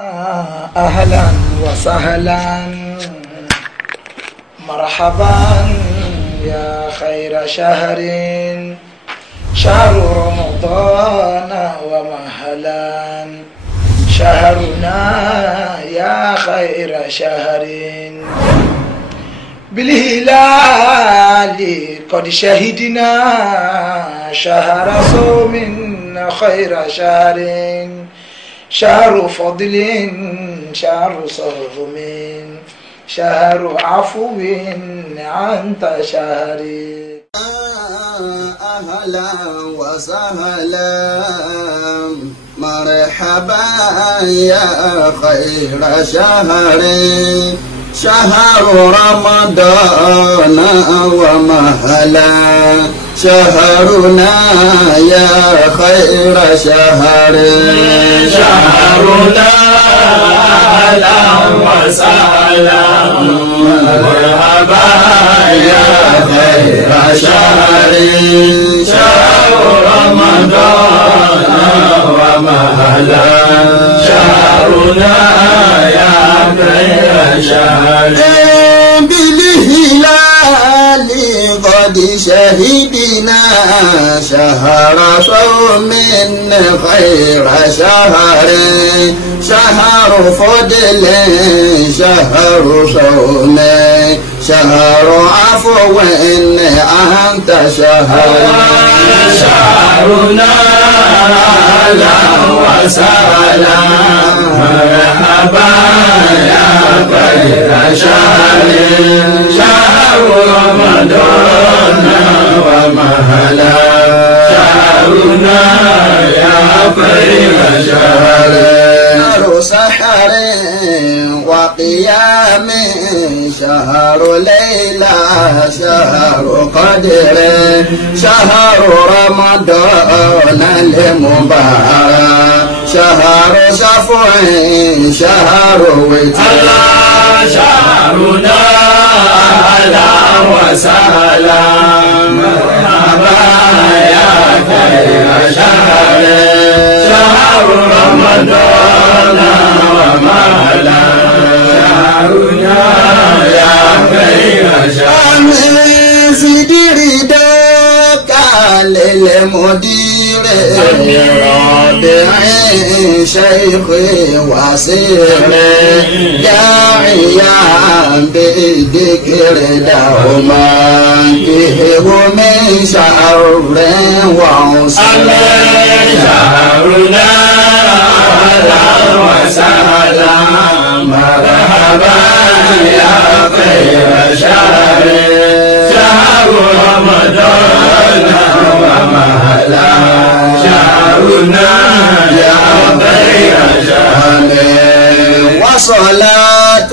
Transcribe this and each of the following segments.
أهلا وسهلا مرحبا يا خير شهر شهر رمضان ومهلا شهرنا يا خير شهر بالهلال قد شهدنا شهر صوم خير شهر شهر فضل شهر صوم شهر عفو أنت شهري أهلا وسهلا مرحبا يا خير شهر شهر رمضان ومهلا شهرنا يا خير شهر شهرنا أهلا وسهلا مرحبا يا خير شهر شهر رمضان ومهلا شهرنا يا خير شهر بالهلال قد شهدنا شهر صوم خير شهر شهر فضل شهر صوم شهر عفو أنت شهر شهرنا أهلا وسهلا مرحبا يا خير شهر شهر رمضان ومهلا شهرنا يا خير شهر شهر سحر وقيام شهر ليلة شهر قدر شهر رمضان المبارك شهر صفو شهر وتر شهرنا أهلا وسهلا مرحبا يا خير شهر شهر رمضان ومهلا شهرنا يا خير شهر زدر داك للمدير رابع شيخ وسير داعيا بذكر دوما به من شهر وعصر شهرنا أهلا وسهلا مرحبا يا خير شهر شهر رمضان ومهلا شهرنا يا خير شهر وصلاة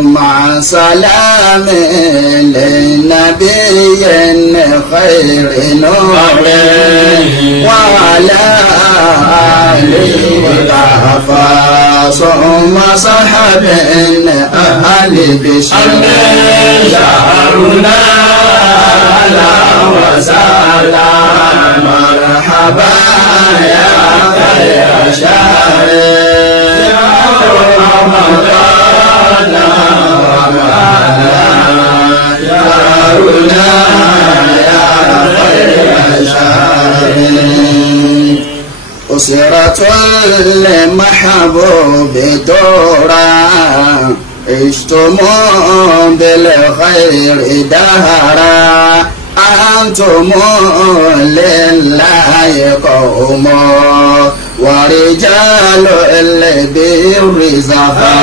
مع سلام للنبي خير نور وعلى آله وصحبه ثم صحب أهل بشر شهرنا أهلا وسهلا مرحبا يا خير شهر شهر رمضان ومهلا شهرنا يا خير شهر أسرة المحبوب دورا عشتم بالخير دهرا أنتم لله قوم ورجال البر زهرا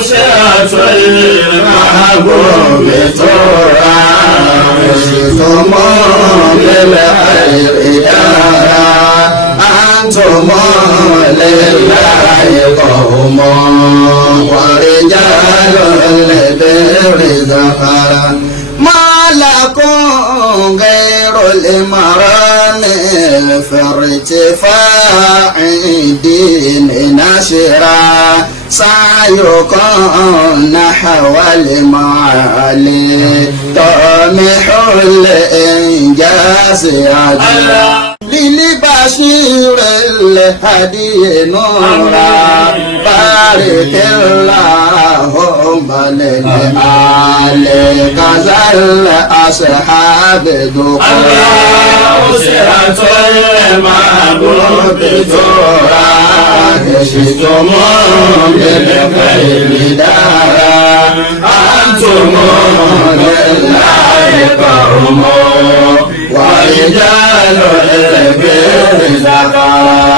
أسرة المحبوب دورا عشتم بالخير دهرا أنتم لله قوم ورجال البر زهرا ما لكم غير الإمران في ارتفاع دين نشرا سعيكم نحو المعالي طامح الإنجاز عجلا للبشير الهدي نورا بارك اللهم للآل كذا الأصحاب ذكرا أسرة المعبود ترى شئتم بالخير دارا أنتم لله قوم ورجال البر زكاة.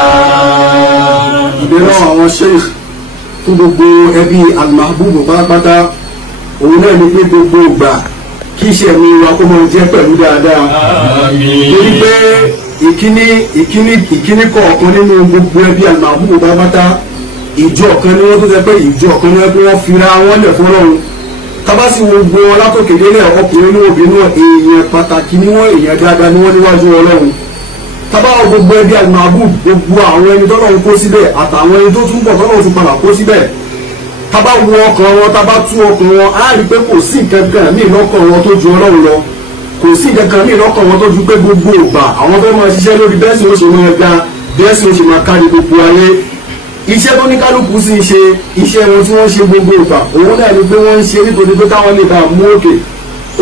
ìbẹ̀rẹ̀ àwọn sheikh fún gbogbo ẹbí Al-Mahbub pátápátá òun náà ní pé gbogbo ìgbà kí iṣẹ́ mi wa kó máa jẹ́ pẹ̀lú dáadáa torí pé ìkíní kọ̀ọ̀kan nínú gbogbo ẹbí Al-Mahbub pátápátá ìjọ kan ni wọ́n tó jẹ́ pé ìjọ kan ni wọ́n fira wọn lẹ̀ fọ́lọ́run tabasi wo gbogbo wọn látòkè délẹ̀ ọkùnrin ní obìnrin èèyàn pàtàkì ni wọ́n èèyàn dáadáa ni wọ́n níwájú Ọlọ́run tabawo gbogbo ẹbí Al-Mahbub gbogbo àwọn ẹni tọ́lọ́run kó síbẹ̀ àtàwọn ẹni tó tún bọ̀ tọ́lọ́run tún padà kó síbẹ̀ tabawo ọkàn wọn taba tú ọkàn wọn á rí pé kò sí nǹkan kan míì lọ́kàn wọn tó ju Ọlọ́run lọ kò sí nǹkan kan míì lọ́kàn wọn tó ju pé gbogbo ìgbà àwọn fẹ́ máa ṣiṣẹ́ lórí bẹ́ẹ̀ sì ó ṣe máa ga bẹ́ẹ̀ sì ó ṣe máa kárí gbogbo ayé iṣẹ́ tó ní kálukú sì ń ṣe iṣẹ́ wọn tí wọ́n ṣe gbogbo ìgbà òun náà ni pé wọ́n ń ṣe nítorí pé káwọn lè bá mú òkè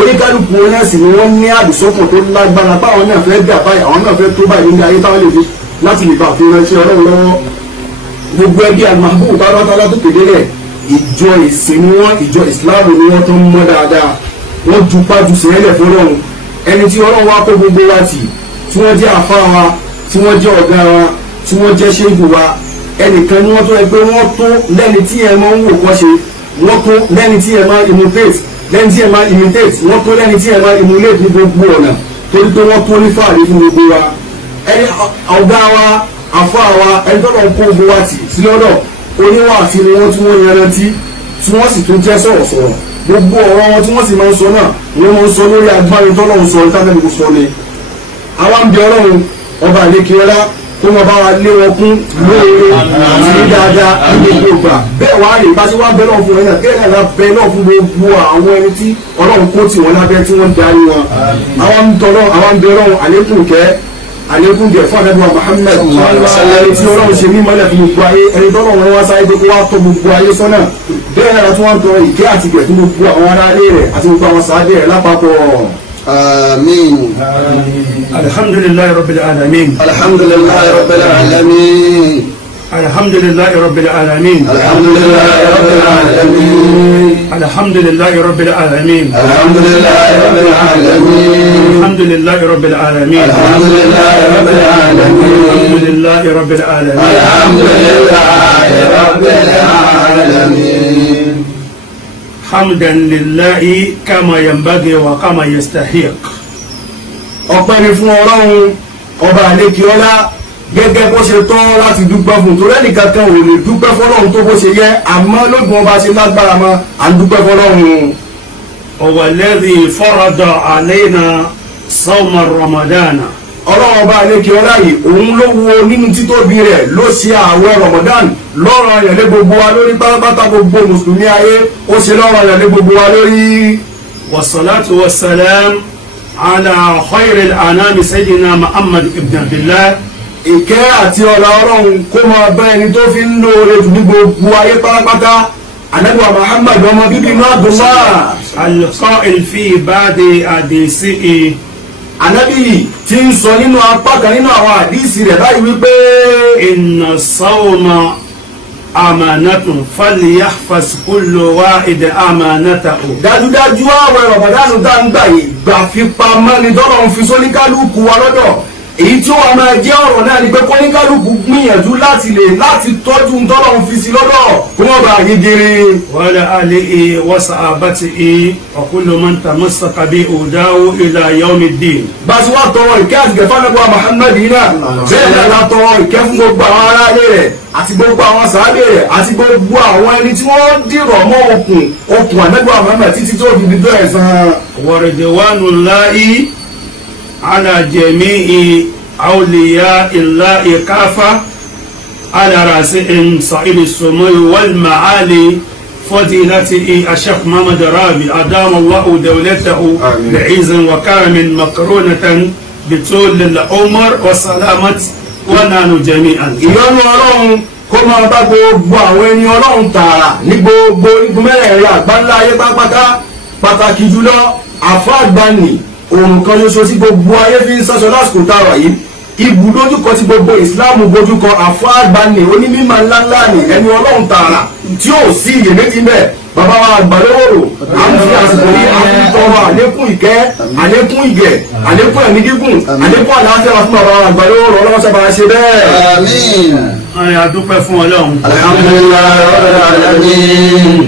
oníkálukú wọn náà sì ni wọ́n ní àdìsọ́kàn tó lágbára báwọn náà fẹ́ dà báyìí àwọn náà fẹ́ tó báyìí ní ayé táwọn lè fi láti lè bá fi ránṣẹ́ Ọlọ́run lọ́wọ́ gbogbo ẹbí Al-Mahbub tábátálá tó kéde rẹ̀ ìjọ ìsìn ni wọ́n ìjọ ìsìláàmù ni wọ́n tó ń mọ́ dáadáa wọ́n ju pájú sẹ́lẹ̀ fọlọ́run ẹni tí Ọlọ́run wá kó gbogbo wa tì tí wọ́n jẹ́ àfa wa tí wọ́n jẹ́ ọ̀gá wa tí wọ́n jẹ́ ṣéègù wa ẹnìkan ni wọ́n tó ẹ pé wọ́n tó lẹ́ni tí ẹ máa ń wò kọ́ ṣe wọ́n tó lẹ́ni tí ẹ máa imitate lẹ́ni tí ẹ máa imitate wọ́n tó lẹ́ni tí ẹ máa emulate ní gbogbo ọ̀nà torí pé wọ́n tó ní fàárí fún gbogbo wa ẹni ọ̀gá wa àfa wa ẹni tó lọ́n kó gbogbo wa tì sí lọ́dọ̀ oníwà àti ni wọ́n tí wọ́n yanrantí tí wọ́n sì tún jẹ́ sọ̀rọ̀sọ̀rọ̀ gbogbo ọ̀rọ̀ wọn tí wọ́n sì máa ń sọ náà wọ́n máa ń sọ lórí agbárin tọ́lọ́run sọ ìtànẹ́bù sọ ni àwa ń bẹ Ọlọ́run ọba àlékiọlá kó wọn bá wa lé wọn kún lóore àti ní dáadáa ní gbogbo ìgbà bẹ́ẹ̀ wá rè bá sí wá bẹ́ẹ̀ náà fún ẹ náà bẹ́ẹ̀ náà bẹ́ẹ̀ náà fún gbogbo àwọn ẹni tí Ọlọ́run kó tì wọ́n lábẹ́ tí wọ́n darí wọn àwọn ń tọ́lọ́ àwọn ń bẹ Ọlọ́run àlékún kẹ́ fún àdàbọ̀ Muhammad ẹni tí Ọlọ́run ṣe mímọ́lẹ̀ fún gbogbo ayé ẹni tọ́lọ́ wọn wá sáré pé kó wá tọ́ gbogbo ayé sọ́nà bẹ́ẹ̀ náà tí wọ́n tọ ìkẹ́ àti ìgẹ̀ fún gbogbo àwọn aráalé rẹ̀ àti gbogbo àwọn sàádé rẹ̀ lápapọ̀. آمين. الحمد لله رب العالمين. الحمد لله رب العالمين. الحمد لله رب العالمين. الحمد لله رب العالمين. الحمد لله رب العالمين. الحمد لله رب العالمين. الحمد لله رب العالمين. الحمد لله رب العالمين. الحمد لله رب العالمين. الحمد لله رب العالمين. حمدا لله كما ينبغي وكما يستحق. ọpẹ́ ni fún Ọlọ́run ọba àlékiọlá gẹ́gẹ́ bó ṣe tán láti dúpẹ́ fún torí ẹnìkan kan ò lè dúpẹ́ fọ́lọ́run tó bó ṣe yẹ àmọ́ lóògùn ọba ṣe lágbára mọ́ à ń dúpẹ́ fọ́lọ́run. هو الذي فرض علينا صوم رمضان. Ọlọ́run ọba àlékiọlá yìí òun ló wo nínú títóbi rẹ̀ ló ṣe ààwẹ̀ Ramadan lọ́rọ̀ yẹn lé gbogbo wa lórí pátápátá gbogbo mùsùlùmí ayé ó ṣe lọ́rọ̀ yẹn lé gbogbo wa lórí. والصلاة والسلام على خير الأنام سيدنا محمد بن عبد الله. ìkẹ́ àti ọlá Ọlọ́run kó máa bá ẹni tó fi ń lóore jù ní gbogbo ayé pátápátá Ànábì wa Muhammad ọmọ bíbí inú Abdullah. القائل في بعض حديثه. Ànábì tí ń sọ nínú apá kan nínú àwọn àdíìsì rẹ̀ báyìí wípé inna sawma amanatun falyahfaz kullu wahid amanatahu. dájúdájú àwẹ̀ Ramadan tá ń gbà yìí gbà fi pamọ́ ni tọ́lọ̀ ń fi sóníkálukú wa lọ́dọ̀ èyí tí ó wà máa jẹ́ ọ̀rọ̀ náà ni pé kóníkálukú gbìyànjú láti tọ́jú tọ́lọ̀ ń fi sí lọ́dọ̀ kó wọ́n bá gègèrè. wala alihi wa sahabatihi wa kullu man tamassaka bi hudahu ila yawmiddin. bá a ti wá tọrọ ìkẹ́ àti ìgẹ̀fà nípa Muhammad yìí náà bẹ́ẹ̀ náà la tọrọ ìkẹ́ fún gbogbo àwọn aráalé rẹ̀ àti gbogbo àwọn sàábé rẹ̀ àti gbogbo àwọn ẹni tí wọ́n dìrọ̀ mọ́ okùn Ànábì Muhammad títí tó fi dídọ́ ẹ̀san. wa ridwanullahi ala jami'i awliya'illahi kafa ala ra'sihim sa'ili sumui wal ma'ali فضيلته الشيخ محمد رابي أدام الله دولته بعز وكرم مقرونة بطول العمر وسلامة ونحن جميعا. ìyọ́nú Ọlọ́run kó máa bá gbogbo àwọn ẹni ọlọ́run tààrà ní gbogbo igun mẹ́rẹ̀ẹ̀rin àgbáńlá ayé pátápátá pàtàkì jùlọ àfa àgbàní òun kan ṣoṣo tí gbogbo ayé fi ń sáṣọ lásìkò táwa yìí ibùdójúkọ tí gbogbo ìsìláàmù bójúkọ àfa àgbàní onímọ̀ ńláńlá ni ẹni ọlọ́run tààrà tí ó sí iyèméjì mẹ́ẹ̀ bàbá wa àgbàlówòrò à ń fi àsìkò yìí àfihàn àlékún ìkẹ́ àlékún ìgẹ̀ àlékún ẹ̀mí gígùn àlékún àlàáfíà fún bàbá wa àgbàlówòrò ọlọ́wọ́ sábà ṣe bẹ́ẹ̀. àmín. a dúpẹ́ fún ọlọ́run. alhamdulillahi rabbil alamin.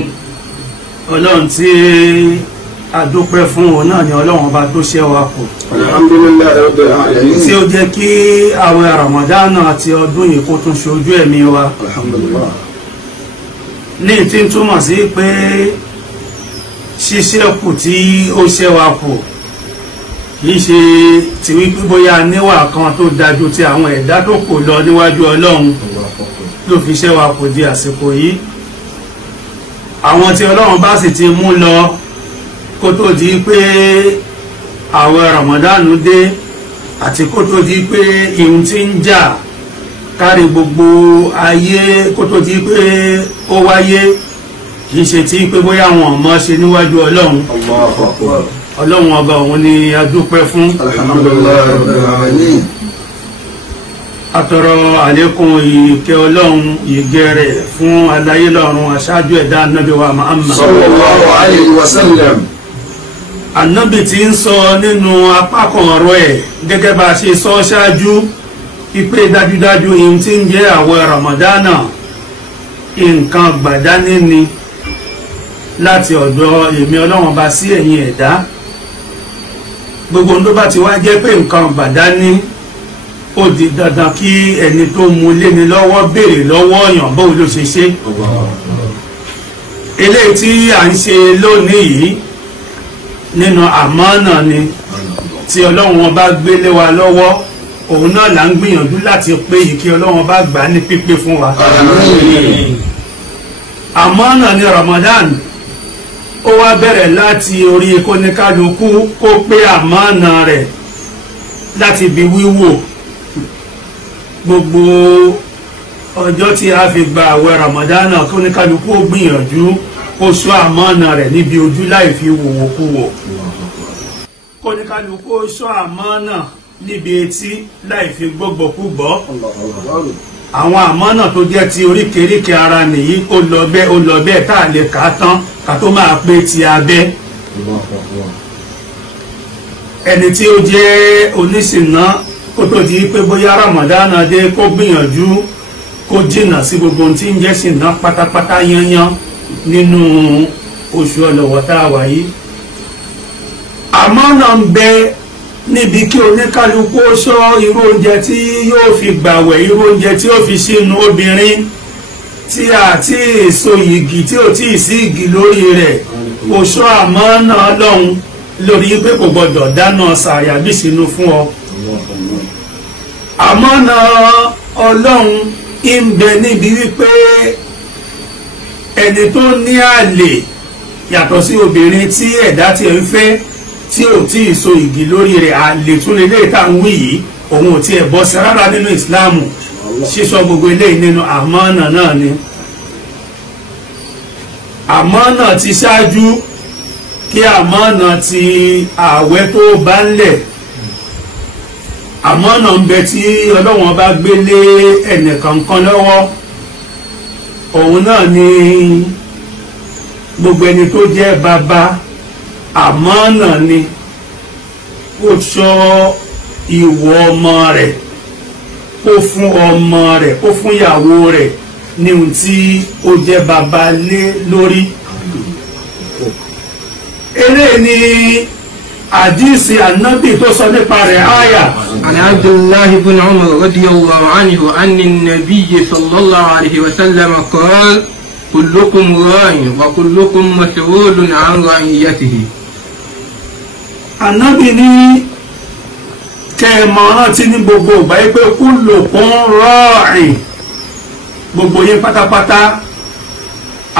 ọlọ́run tí a dúpẹ́ fún òun náà ni ọlọ́run ọba tó ṣẹ́ wa kù. alhamdulillahi rabbil alamin. tí ó jẹ́ kí àwẹ̀ Ramadan àti ọdún yìí kó tún ṣojú ẹ̀mí wa. alhamdulillah. ní tí ń túmọ̀ sí pé ṣíṣẹ́ kù tí ó ṣẹ́ wa kù kìí ṣe tí wípé bóyá níwà kan tó dájú tí àwọn ẹ̀dá tó kù lọ níwájú ọlọ́run ló fi ṣẹ́ wa kù di àsìkò yìí. àwọn tí ọlọ́run bá sì ti mú lọ kó tó di pé àwẹ̀ Ramadan dé àti kó tó di pé ìhun tí ń jà kárí gbogbo ayé kó tó di pé ó wáyé kì í ṣe tí pé bóyá wọn ò mọ̀ ṣe níwájú ọlọ́run. ọlọ́run ọba òun ni a dúpẹ́ fún. alhamdulillahi rabbil alamin. atọrọ àlékún ìkẹ́ ọlọ́run ìgẹ́ rẹ̀ fún aláyé lọ́run aṣáájú ẹ̀dá anábì wa Muhammad sallallahu alayhi wa sallam. anábì tí ń sọ nínú apá kan ọ̀rọ̀ ẹ̀ gẹ́gẹ́ bá a ṣe sọ ṣáájú ipe dájúdájú ihun tí ń jẹ́ àwẹ̀ Ramadana nǹkan gbàdání ni láti ọ̀dọ̀ èmi ọlọ́run bá sí ẹ̀yin ẹ̀dá gbogbo tó bá ti wá jẹ́ pé nǹkan gbàdání ó di dandan kí ẹni tó mú léni lọ́wọ́ béèrè lọ́wọ́ ọ̀yàn bóun ló ṣe ṣe eléyìí tí à ń ṣe lónìí yìí nínú àmánà ni tí ọlọ́run bá gbélé wa lọ́wọ́ òun náà là ń gbìyànjú láti pé yìí kí ọlọ́run bá gbà á ní pípé fún wa. àmánà ni Ramadan ó wá bẹ̀rẹ̀ láti orí kóníkálukú kó pé àmánà rẹ̀ láti bí wíwò gbogbo ọjọ́ tí a fi gba àwẹ̀ Ramadan kóníkálukú ó gbìyànjú kó sọ àmánà rẹ̀ níbi ojú láì fi wòwò kú wò kóníkálukú ó sọ àmánà níbi etí láì fi gbọ́gbọ́kúgbọ́ àwọn àmánà tó jẹ́ ti oríkèéríkèé ara nìyí ó lọ bẹ́ẹ̀ tá a lè kà á tán ká tó máa pé ti abẹ́ ẹni tí ó jẹ́ oníṣìná kó tó di pé bóyá Ramadan dé kó gbìyànjú kó jìnnà sí gbogbo ohun tí ń jẹ́ ṣìná pátápátá yányán nínú oṣù ọlọ́wọ́ tá a wà yìí àmánà ń bẹ níbi kí oníkálukú ó sọ irú oúnjẹ tí yóò fi gbàwẹ̀ irú oúnjẹ tí yóò fi sínú obìnrin tí àti èso yìgì tí ò tí ì sí igi lórí rẹ̀ kò sọ àmánà Ọlọ́run lórí pé kò gbọdọ̀ dáná sàyàbí sínú fún ọ. àmánà Ọlọ́run ń bẹ níbi wípé ẹni tó ní àlè yàtọ̀ sí obìnrin tí ẹ̀dá tiẹ̀ ń fẹ́ tí ò tí ì so igi lórí rẹ̀ àlè tún lè léyìí tá à ń wí yìí òun ò tiẹ̀ bọ́ sí rárá nínú ìsìláàmù sísọ gbogbo eléyìí nínú àmánà náà ni àmánà ti ṣáájú kí àmánà ti ààwẹ̀ tó bá ń lẹ̀ àmánà ń bẹ tí Ọlọ́run bá gbé lé ẹnìkankan lọ́wọ́ òun náà ni gbogbo ẹni tó jẹ́ bàbá àmánà ni kó sọ ìwọ ọmọ rẹ̀ kó fún ọmọ rẹ̀ kó fún ìyàwó rẹ̀ ní ohun tí ó jẹ́ bàbá lé lórí. eléyìí ni àdìsí ànábì tó sọ nípa rẹ̀ áyà. عن عبد الله بن عمر رضي الله عنه أن النبي صلى الله عليه وسلم قال كلكم راع وكلكم مسؤول عن رعيته. ànábì ní kẹ́ẹ̀mọ́rán tí ní gbogbo ìgbà yìí pé kullukum ra'in gbogbo yín pátápátá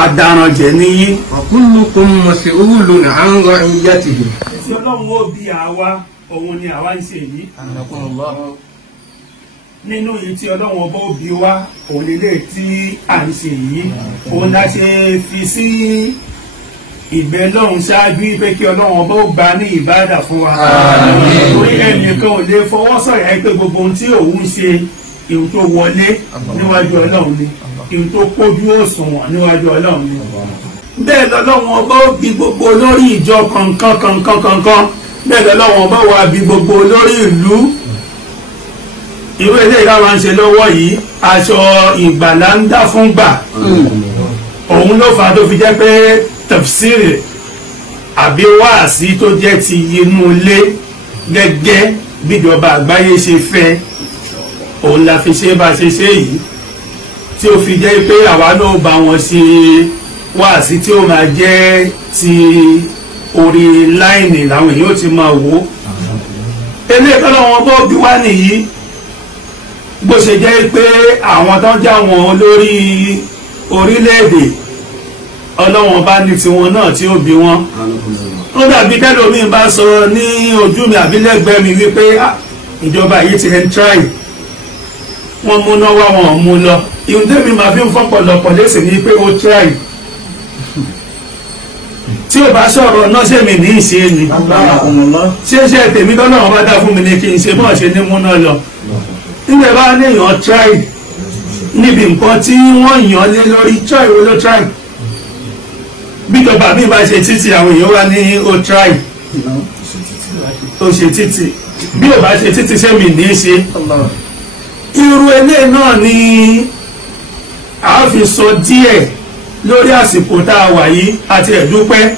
àdàrànjẹ níyí. وكلكم مسؤول عن رعيته. tí ọlọ́run ó bí àwa òun ni àwa ń ṣe yìí. nínú èyí tí ọlọ́run ọba òbí wa òun lélẹ̀ tí à ń ṣe yìí òun la ṣe fi sí ìbẹ́ lọ́hùn ṣáájú pé kí ọlọ́run ọba ó gba ní ìbádà fún wa. torí ẹnìkan ò lè fọwọ́ sọ̀yà pé gbogbo ohun tí òun ṣe ìhun tó wọlé níwájú ọlọ́run ni ìhun tó kójú òṣùwọ̀n níwájú ọlọ́run ni. bẹ́ẹ̀ lọ́lọ́run ọba ó bi gbogbo olórí ìjọ kankan bẹ́ẹ̀ lọ́lọ́run ọba wà bi gbogbo olórí ìlú. ìwé ilé ìka máa ń ṣe lọ́wọ́ yìí aṣọ ìgbàlá ń dá fún gbà òun ló fà á tó fi jẹ́ pé tafsiri àbí wáàsí tó jẹ́ ti inú ilé gẹ́gẹ́ bíjọba àgbáyé ṣe fẹ́ òun la fi ṣe bá ṣe ṣe yìí tí ó fi jẹ́ pé àwa náà bá wọn ṣe wáàsí tí ó máa jẹ́ ti orí láìnì làwọn èèyàn ó ti máa wò eléyìí kọ́ lọ́wọ́ bó bí wá nìyí bó ṣe jẹ́ pé àwọn tó ń já wọn lórí orílẹ̀-èdè ọlọ́wọ́n bá ní tiwọn náà tí ó bí wọn. ó dàbí tẹ́lómi bá sọ ní ojú mi àbí lẹ́gbẹ̀ẹ́ mi wípé ìjọba yìí ti ń tíráì wọ́n múná wá wọn ò mú lọ. ìhun tẹ́mi máa fi ń fọ́pọ̀lọpọ̀ lẹ́sìn ní pé ó tíráì. tí ò bá sọ̀rọ̀ náà ṣé mi ní ìṣe ni. ṣé tèmi tọ́lọ́wọ́n bá dá fún mi ní kí n ṣe bọ́ọ̀ ṣe ní múná lọ. nígbà bá níyàn tíráì níbi nǹkan tí wọ́n yàn lé lórí tíráì wo ló tíráì bíjọba mi bá ṣe títì àwọn èèyàn wá ní ó try ó ṣe títì bí ò bá ṣe títì sẹ́mi ní í ṣe irú ilé náà ni a fi sọ díẹ̀ lórí àsìkò tá a wà yìí àti ẹ̀dúpẹ́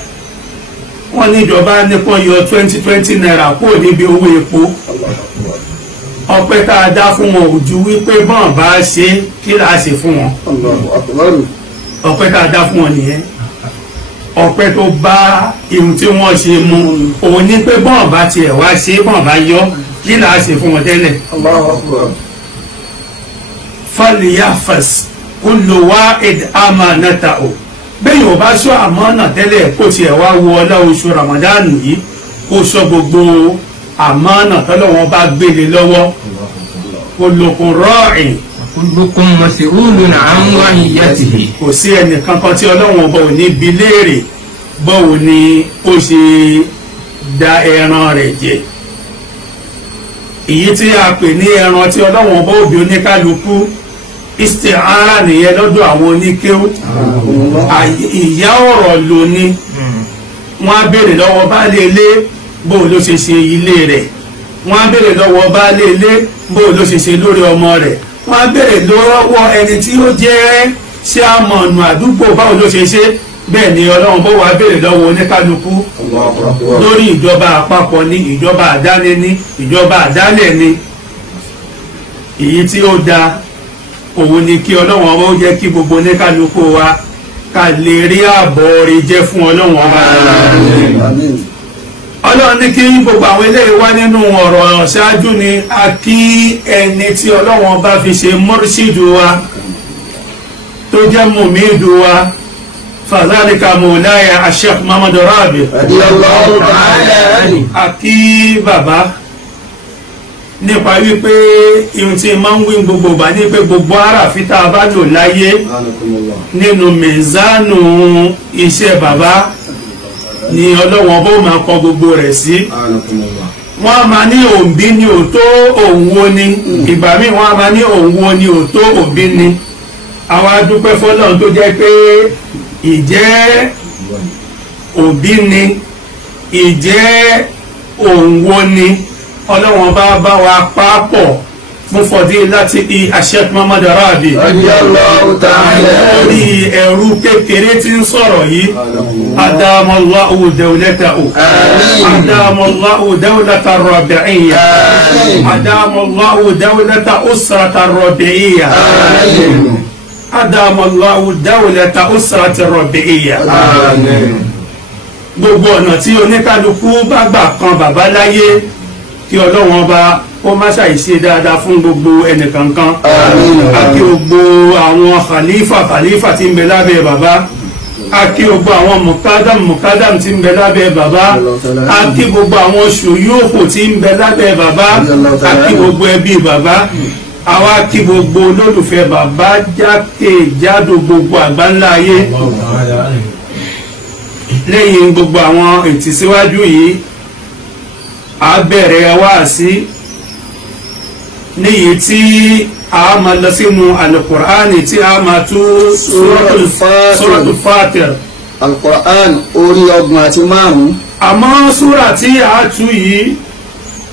wọ́n níjọba nípọn yọ 20 naira kúrò níbi owó epo ọpẹ́ tá a dá fún wọn ò ju wípé bọ́n bá ṣe kí là á ṣe fún wọn ọpẹ́ tá a dá fún wọn nìyẹn ọpẹ́ tó bá ihun tí wọ́n ṣe mu òun ní pé bọ́n bá tiẹ̀ wá ṣe bọ́n bá yọ kí là á ṣe fún wọn tẹ́lẹ̀. falyahfaz kullu wahid amanatahu bẹ́ẹ̀ yóò bá sọ àmánà tẹ́lẹ̀ kó tiẹ̀ wá wọ ọlá oṣù Ramadan yìí kó sọ gbogbo àmánà tọ́lọ́ wọn bá gbélé lọ́wọ́ kullukum ra'in kullukum mas'ulun 'an ra'iyatihi. kò sí ẹnìkan kan tí ọlọ́run ọba ò ní bi léèrè báwo ni ó ṣe da ẹran rẹ̀ jẹ èyí tí a pè ní ẹran tí ọlọ́run ọba òbí oníkálukú isti'ara nìyẹn lọ́dọ̀ àwọn oníkéwú ìyá ọ̀rọ̀ ló ní wọ́n á béèrè lọ́wọ́ baálé ilé bó ló ṣe ṣe ilé rẹ̀ wọ́n á béèrè lọ́wọ́ baálé ilé bó ló ṣe ṣe lórí ọmọ rẹ̀ wọ́n á béèrè lọ́wọ́ ẹni tí ó jẹ́ ṣé àmọ̀nù àdúgbò báwo ló ṣe ṣe bẹ́ẹ̀ ni ọlọ́run bó wàá béèrè lọ́wọ́ oníkálukú lórí ìjọba àpapọ̀ ní ìjọba àdáni ní ìjọba àdálẹ̀ ní èyí tí ó da òun ni kí ọlọ́run ọba ó jẹ́ kí gbogbo oníkálukú wa ká lè rí ààbọ̀ rí jẹ́ fún ọlọ́run ọba ọlọ́run ní kí gbogbo àwọn eléyìí wá nínú ọ̀rọ̀ ṣáájú ni a kí ẹni tí ọlọ́run ọba fi ṣe mọ́rísídù wa tó jẹ́ mùmídù wa fàzálìkà mọ̀láyà Sheikh Muhammadu Rabi a kí bàbá nípa wípé ihun tí máa ń wí gbogbo gbà ní pé gbogbo ara fita bá lò láyé nínú mẹ̀zánù iṣẹ́ bàbá ni ọlọ́wọ́n bó máa kọ gbogbo rẹ̀ sí wọ́n a máa ní òǹbí ni òtó òǹwo ni ìgbà míì wọ́n a máa ní òǹwo ni òtó òǹbí ni àwọn adúpẹ́ fọ́lọ́run tó jẹ́ pé ìjẹ́ òbí ni ìjẹ́ òǹwo ni ọlọ́wọ́n bá wa pápọ̀ fún fọdí láti Sheikh Muhammadu Rabi lórí ẹ̀rú kékeré tí ń sọ̀rọ̀ yìí adamallahu dawlatahu adamallahu dawlata rabi'iyya adamallahu dawlata usrata rabi'iyya adamallahu dawlata usrata rabi'iyya gbogbo ọ̀nà tí oníkálukú bá gbà kan bàbá láyé kí ọlọ́wọ́n ọba ó má ṣàìṣe dáadáa fún gbogbo ẹnìkankan àti gbogbo àwọn khalifa tí ń bẹ lábẹ́ bàbá àti gbogbo àwọn mukadam tí ń bẹ lábẹ́ bàbá àti gbogbo àwọn ṣòyóòfò tí ń bẹ lábẹ́ bàbá àti gbogbo ẹbí bàbá àwa kí gbogbo olólùfẹ́ bàbá jákèjádò gbogbo àgbáńlá ayé lẹ́yìn gbogbo àwọn ìtìsíwájú yìí a bẹ̀rẹ̀ wáàsí níyìí tí a máa lọ sínú alukur'ani tí a máa tú suratul Fatir. alukur'an orí 25. àmọ́ súrà tí a tú yìí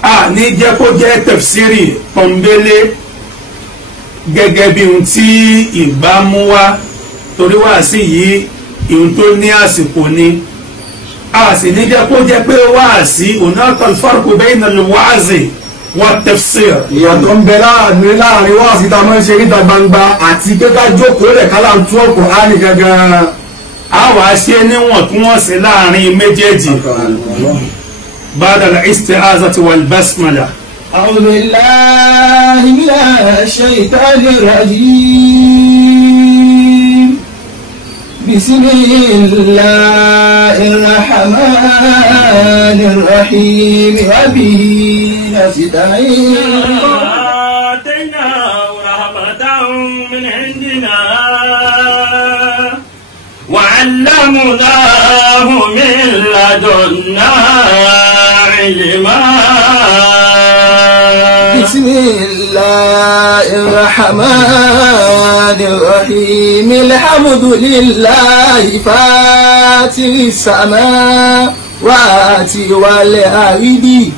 a ní jẹ́ kó jẹ́ tafsiri pọ̀nbélé gẹ́gẹ́ bí ohun tí ìbámu wá torí wáàsí yìí ohun tó ní àsìkò ni a sì ní jẹ́ kó jẹ́ pé wáàsí hunaka al-farqu bayna al-wa'zi wa tafsir. ìyàtọ̀ ń bẹ láàrin wáàsí tá a máa ń ṣe níta gbangba àti pé ká jókòó rẹ̀ ká láǹ tú ọkọ̀ á ní gangan. a wàá ṣe níwọ̀ntúnwọ̀nsì láàrin méjèèjì. ba'da al-isti'azati wal-basmala. أعوذ بالله من الشيطان الرجيم بسم الله الرحمن الرحيم وبه نستعين آتيناه رحمة من عندنا وعلمناه من لدنا علما بسم الله الرحمن الرحيم الحمد لله فاتر السماوات والأرض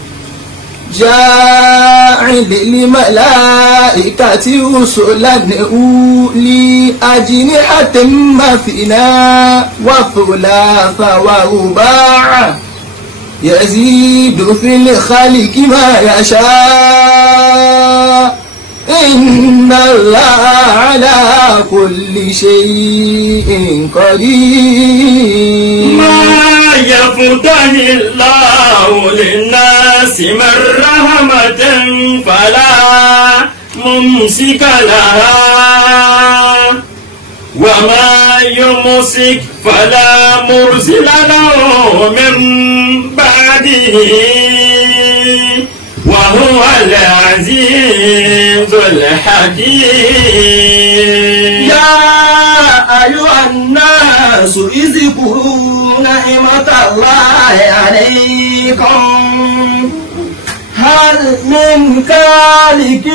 جاعل الملائكة رسلا أولي أجنحة مثنى وثلاث ورباع يزيد في الخلق ما يشاء إن الله على كل شيء قدير ما يفتح الله للناس من رحمة فلا ممسك لها وما يمسك فلا مرسل له من بعده وهو العزيز الحكيم يا أيها الناس اذكروا نعمة الله عليكم هل من خالق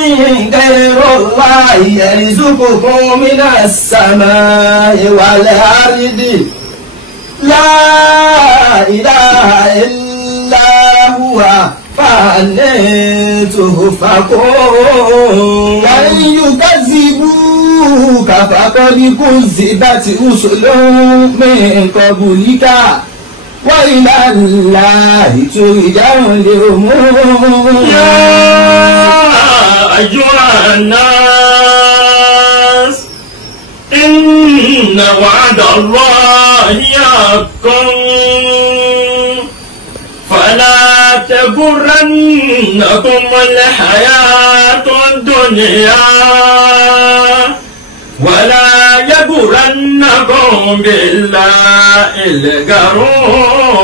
غير الله يرزقكم من السماء والأرض لا إله إلا هو فأنتم تؤفكون وإن يكذبوك فقد كذبت رسل من قبلك وإلى الله ترجع الأمور يا أيها الناس إن وعد الله حق فلا تغرنكم الحياة الدنيا ولا يغرنكم بالله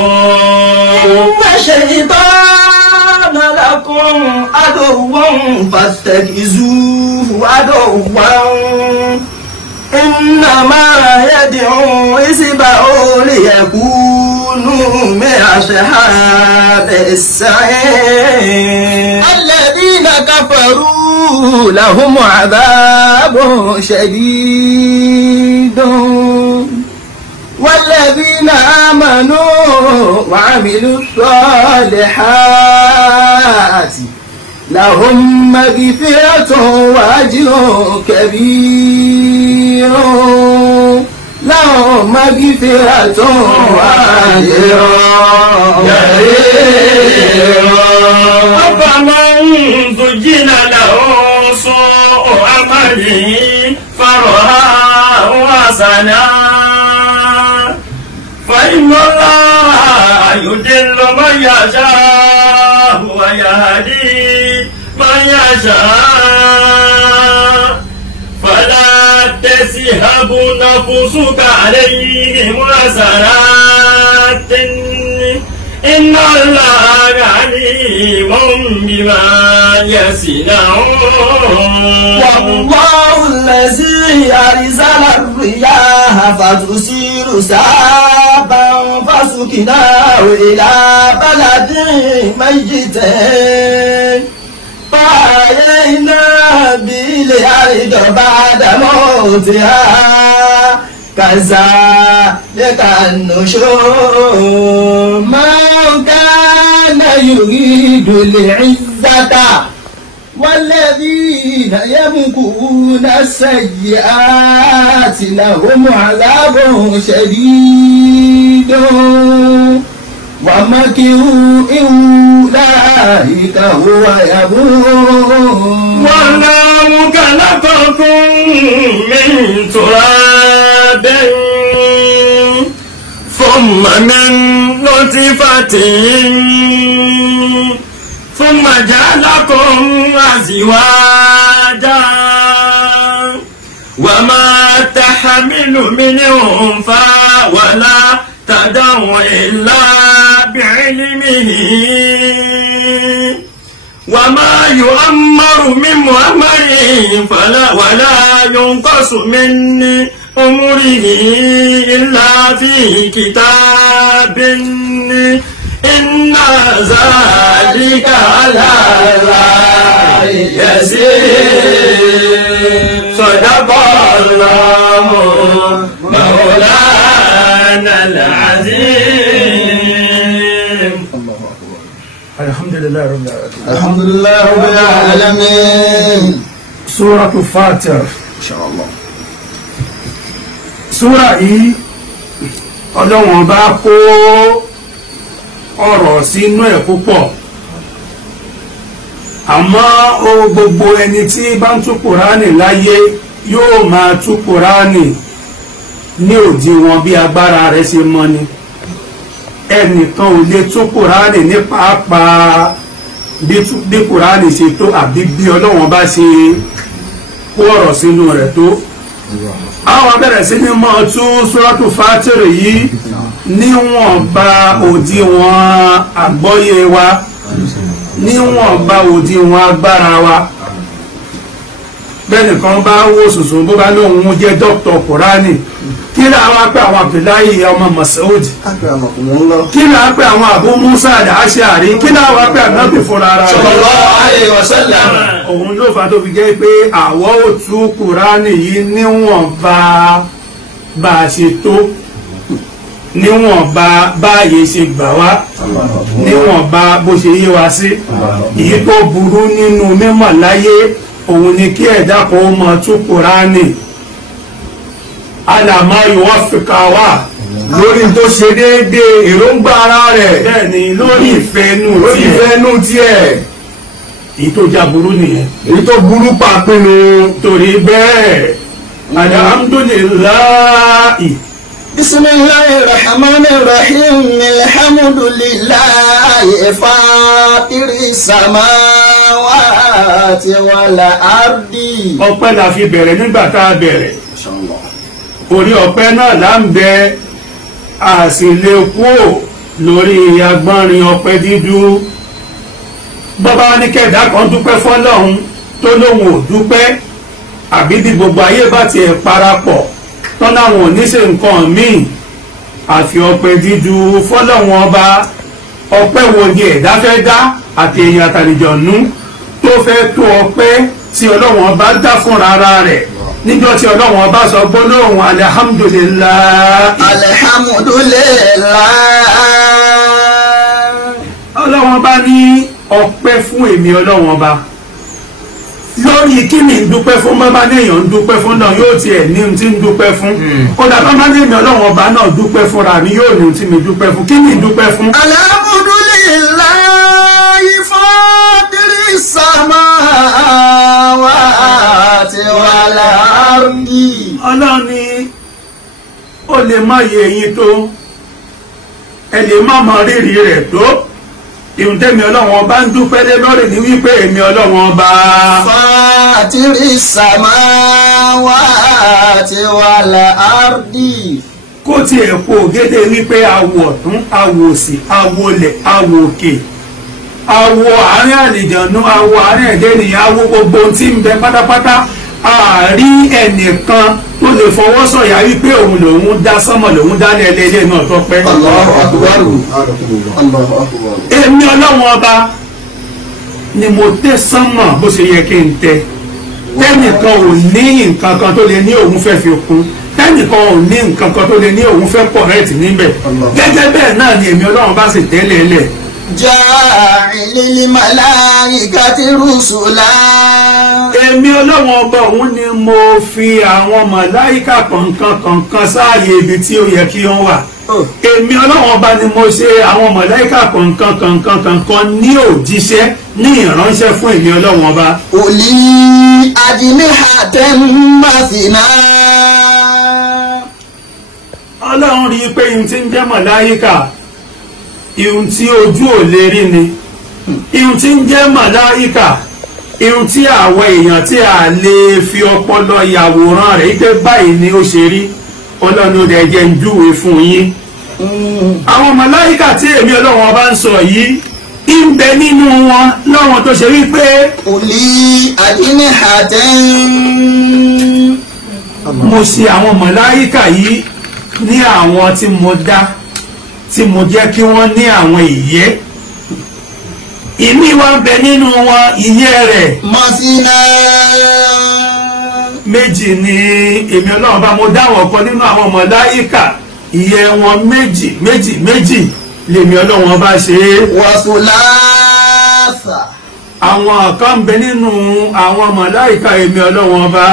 الغرور الشيطان لكم عدو فاتخذوه عدوا إنما يدعو حزبه ليكونوا من أصحاب السعير الذين كفروا لهم عذاب شديد والذين آمنوا وعملوا الصالحات لهم مغفرة وأجر كبير لهم مغفرة وأجر كبير أفمن زين له سوء عمله فرآه حسنا فإن الله يضل من يشاء ويهدي من يشاء فلا تسهب نفسك عليهم حسنات إن الله عليم بما يصنعون والله الذي أرسل الرياح فتثير سحابا فسقناه إلى بلد ميت فأحيينا به الأرض بعد موتها كذلك النشور من كان يريد العزة والذين يمكرون السيئات لهم عذاب شديد ومكر أولئك هو يبور والله خلقكم من تراب ثم من نطفة ثم جعلكم أزواجا وما تحمل من أنثى ولا تدع إلا بعلمه وما يؤمر من مؤمر ولا ينقص من أمره إلا في كتاب إن ذلك على الله يسير صدق الله مولانا العظيم. الحمد لله رب العالمين. الحمد لله رب العالمين. سورة فاتر. إن شاء الله. súrà yìí ọlọ́wọ́n bá kó ọ̀rọ̀ sínú ẹ̀ púpọ̀ àmọ́ ó gbogbo ẹni tí bá ń tú kùránì láyé yóò máa tú kùránì ní òdiwọ̀n bí agbára rẹ̀ ṣe mọ́ ni ẹnìkan ò lè tú kùránì ní pàápàá bí kùránì ṣe tó àbí bí ọlọ́wọ́n bá ṣe kó ọ̀rọ̀ sínú rẹ̀ tó àwọn abẹ́rẹ́ sí ní mọ́ tún súrátù fátìrì yìí níwọ̀nba òdiwọ̀n àgbọ́yé wa níwọ̀nba òdiwọ̀n agbára wa bẹ́ẹ̀ nìkan bá wò sùsùn bó bá lóun jẹ́ dókítà kùránì kí là wá pé àwọn Abdullahi ọmọ Mas'ud kí là wá pé àwọn Abu Musa al-Ash'ari kí là wá pé ànábì fúnra ara rẹ̀ sallallahu alaihi wasallam. òun ló fà tó fi jẹ́ pé àwọ̀ ò tú kùránì yìí níwọ̀nba bá a ṣe tó níwọ̀nba báyé ṣe gbà wá níwọ̀nba bó ṣe yé wa sí èyí tó burú nínú mímọ̀ láyé òun ni kí ẹ̀dá kan ó mọ tú kùránì alàmá yuwaffiqa wa lórí tó ṣe déédéé èròǹgbà ara rẹ̀ bẹ́ẹ̀ ni lórí ìfẹ́ nù tiẹ̀ èyí tó já burú nìyẹn èyí tó burú pàpinnu torí bẹ́ẹ̀ alhamdulillahi. Bismillahir Rahmanir Rahim. Alhamdulillahi fatiris samawati wal ardi. ọpẹ́ la fi bẹ̀rẹ̀ nígbà tá a bẹ̀rẹ̀ orí ọpẹ́ náà là ń bẹ àsìlẹ̀kùò lórí agbọ́nrin ọpẹ́ dídú bọ́bá ní kẹ̀dá kan dúpẹ́ fọ́lọ́hun tó lóun ò dúpẹ́ àbí bí gbogbo ayé bá tiẹ̀ parapọ̀ tọ́lá wọn ò ní ṣe nǹkan míì àfi ọpẹ́ dídú fọ́lọ́hun ọba ọpẹ́ wo ni ẹ̀dá fẹ́ dá àti èèyàn àtàlìjọ̀nú tó fẹ́ tó ọpẹ́ tí ọlọ́wọ́n ọba dá fúnra ara rẹ̀ níjọ́ tí ọlọ́wọ́n ọba sọ gbólóhùn alihamudulilayi. ọlọ́wọ́n ọba ní ọpẹ́ fún èmi ọlọ́wọ́n ọba lórí kí ni ń dúpẹ́ fún bábá ní èèyàn ń dúpẹ́ fún náà yóò tiẹ̀ ní ohun tí ń dúpẹ́ fún kódà bábá ní èmi ọlọ́wọ́n ọba náà dúpẹ́ fúnra mi yóò ní ohun tí mi dúpẹ́ fún kí ni ń dúpẹ́ fún. Alhamdulillahi fatiris samawati wal ardi. ọlọ́run ní ó lè má yẹ eyín tó ẹ lè má mọ rírì rẹ̀ tó ìhùntẹ́mi ọlọ́run ọba ń dúpẹ́ lé lórí ní wípé èmi ọlọ́run ọba. Fatiris samawati wal ardi. kó tiẹ̀ kó gédé wípé awọ ọ̀tún awọ òsì awọ ilẹ̀ awọ òkè awọ àárín àlìjànú awọ àárín ẹ̀dẹ́ ènìyàn awọ gbogbo tí ń bẹ pátápátá àárí ẹnìkan tó lè fọwọ́ sọ̀yà wípé òun lòun dá sánmọ̀ lòun dá ní ẹlẹ́lẹ́ náà tọ́pẹ́. Allahu akbar. Allahu akbar. èmi ọlọ́run ọba ni mo tẹ́ sánmọ̀ bó ṣe yẹ kí n tẹ́ tẹ́nìkan ò ní nǹkan kan tó lè ní òun fẹ́ fi kún tẹ́nìkan ò ní nǹkan kan tó lè ní òun fẹ́ kọ̀rẹ́ẹ̀tì níbẹ̀ gẹ́gẹ́ bẹ́ẹ̀ náà ni èmi ọlọ́run bá sì tẹ́lẹ̀ lẹ̀. Ja'ilil malaikati rusula. èmi ọlọ́run ọba òun ni mo fi àwọn màláìkà kọ̀ọ̀kan sáàyè ibi tí ó yẹ kí wọ́n wà. èmi ọlọ́run ọba ni mo ṣe àwọn màláìkà kọ̀ọ̀kan ní òjíṣẹ́ ní ìránṣẹ́ fún èmi ọlọ́run ọba. Uli ajnihatin mathna. ọlọ́run rí i pé ihun tí ń jẹ́ màláìkà ihun tí ojú ò lè rí ni ihun tí ń jẹ́ màláìkà ihun tí àwọn èèyàn tí a lè fi ọpọlọ yàwòrán rẹ̀ pé báyìí ni ó ṣe rí ọlọ́run rẹ̀ jẹ́ ń júwe fún yín. àwọn màláìkà tí èmi ọlọ́run ọba ń sọ yìí ń bẹ nínú wọn lọ́wọ́n tó ṣe wípé Uli ajnihatin. mo ṣe àwọn màláìkà yìí ní àwọn tí mo dá tí mo jẹ́ kí wọ́n ní àwọn ìyẹ́ ìmí wa ń bẹ nínú wọn ìyẹ́ rẹ̀ Mathna. méjì ni èmi ọlọ́run bá mo dáwọ̀ kan nínú àwọn màláíkà ìyẹ́ wọn méjì lèmi ọlọ́run bá ṣe é. Wa thulatha. àwọn kan ń bẹ nínú àwọn màláíkà èmi ọlọ́run bá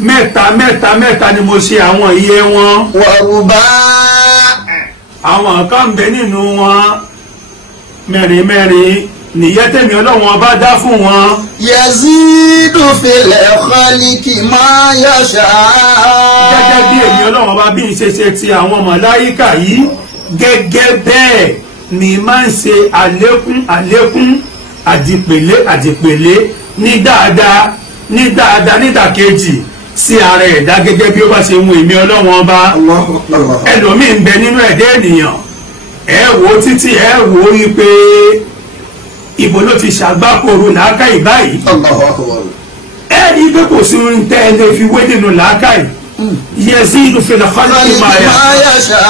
mẹ́ta ni mo ṣe àwọn ìyẹ́ wọn. Wa ruba'. àwọn kan ń bẹ nínú wọn mẹ́rin nìyẹ́ tẹ̀mí ọlọ́run bá dá fún wọn. Yazidu fil khalqi ma yasha. gẹ́gẹ́ bí èmi ọlọ́run bá bí n ṣe ṣe ti àwọn màláíkà yìí gẹ́gẹ́ bẹ́ẹ̀ ni máa ń ṣe àlékún àdìpèlé ní dáadáa nídàkejì sí ara ẹ̀dá gẹ́gẹ́ bí ó bá ṣe mú èmi ọlọ́run ọba. ẹlòmíì ń bẹ nínú ẹ̀dá ènìyàn ẹ wò ó títí ẹ wò ó yí pé ibo ló ti ṣàgbákòrò làákàyè báyìí Allahu akbar. ẹ rí i pé kò sí ohun tẹ́ ẹ lè fi wé nínú làákàyè yazidu fil khalqi ma yasha.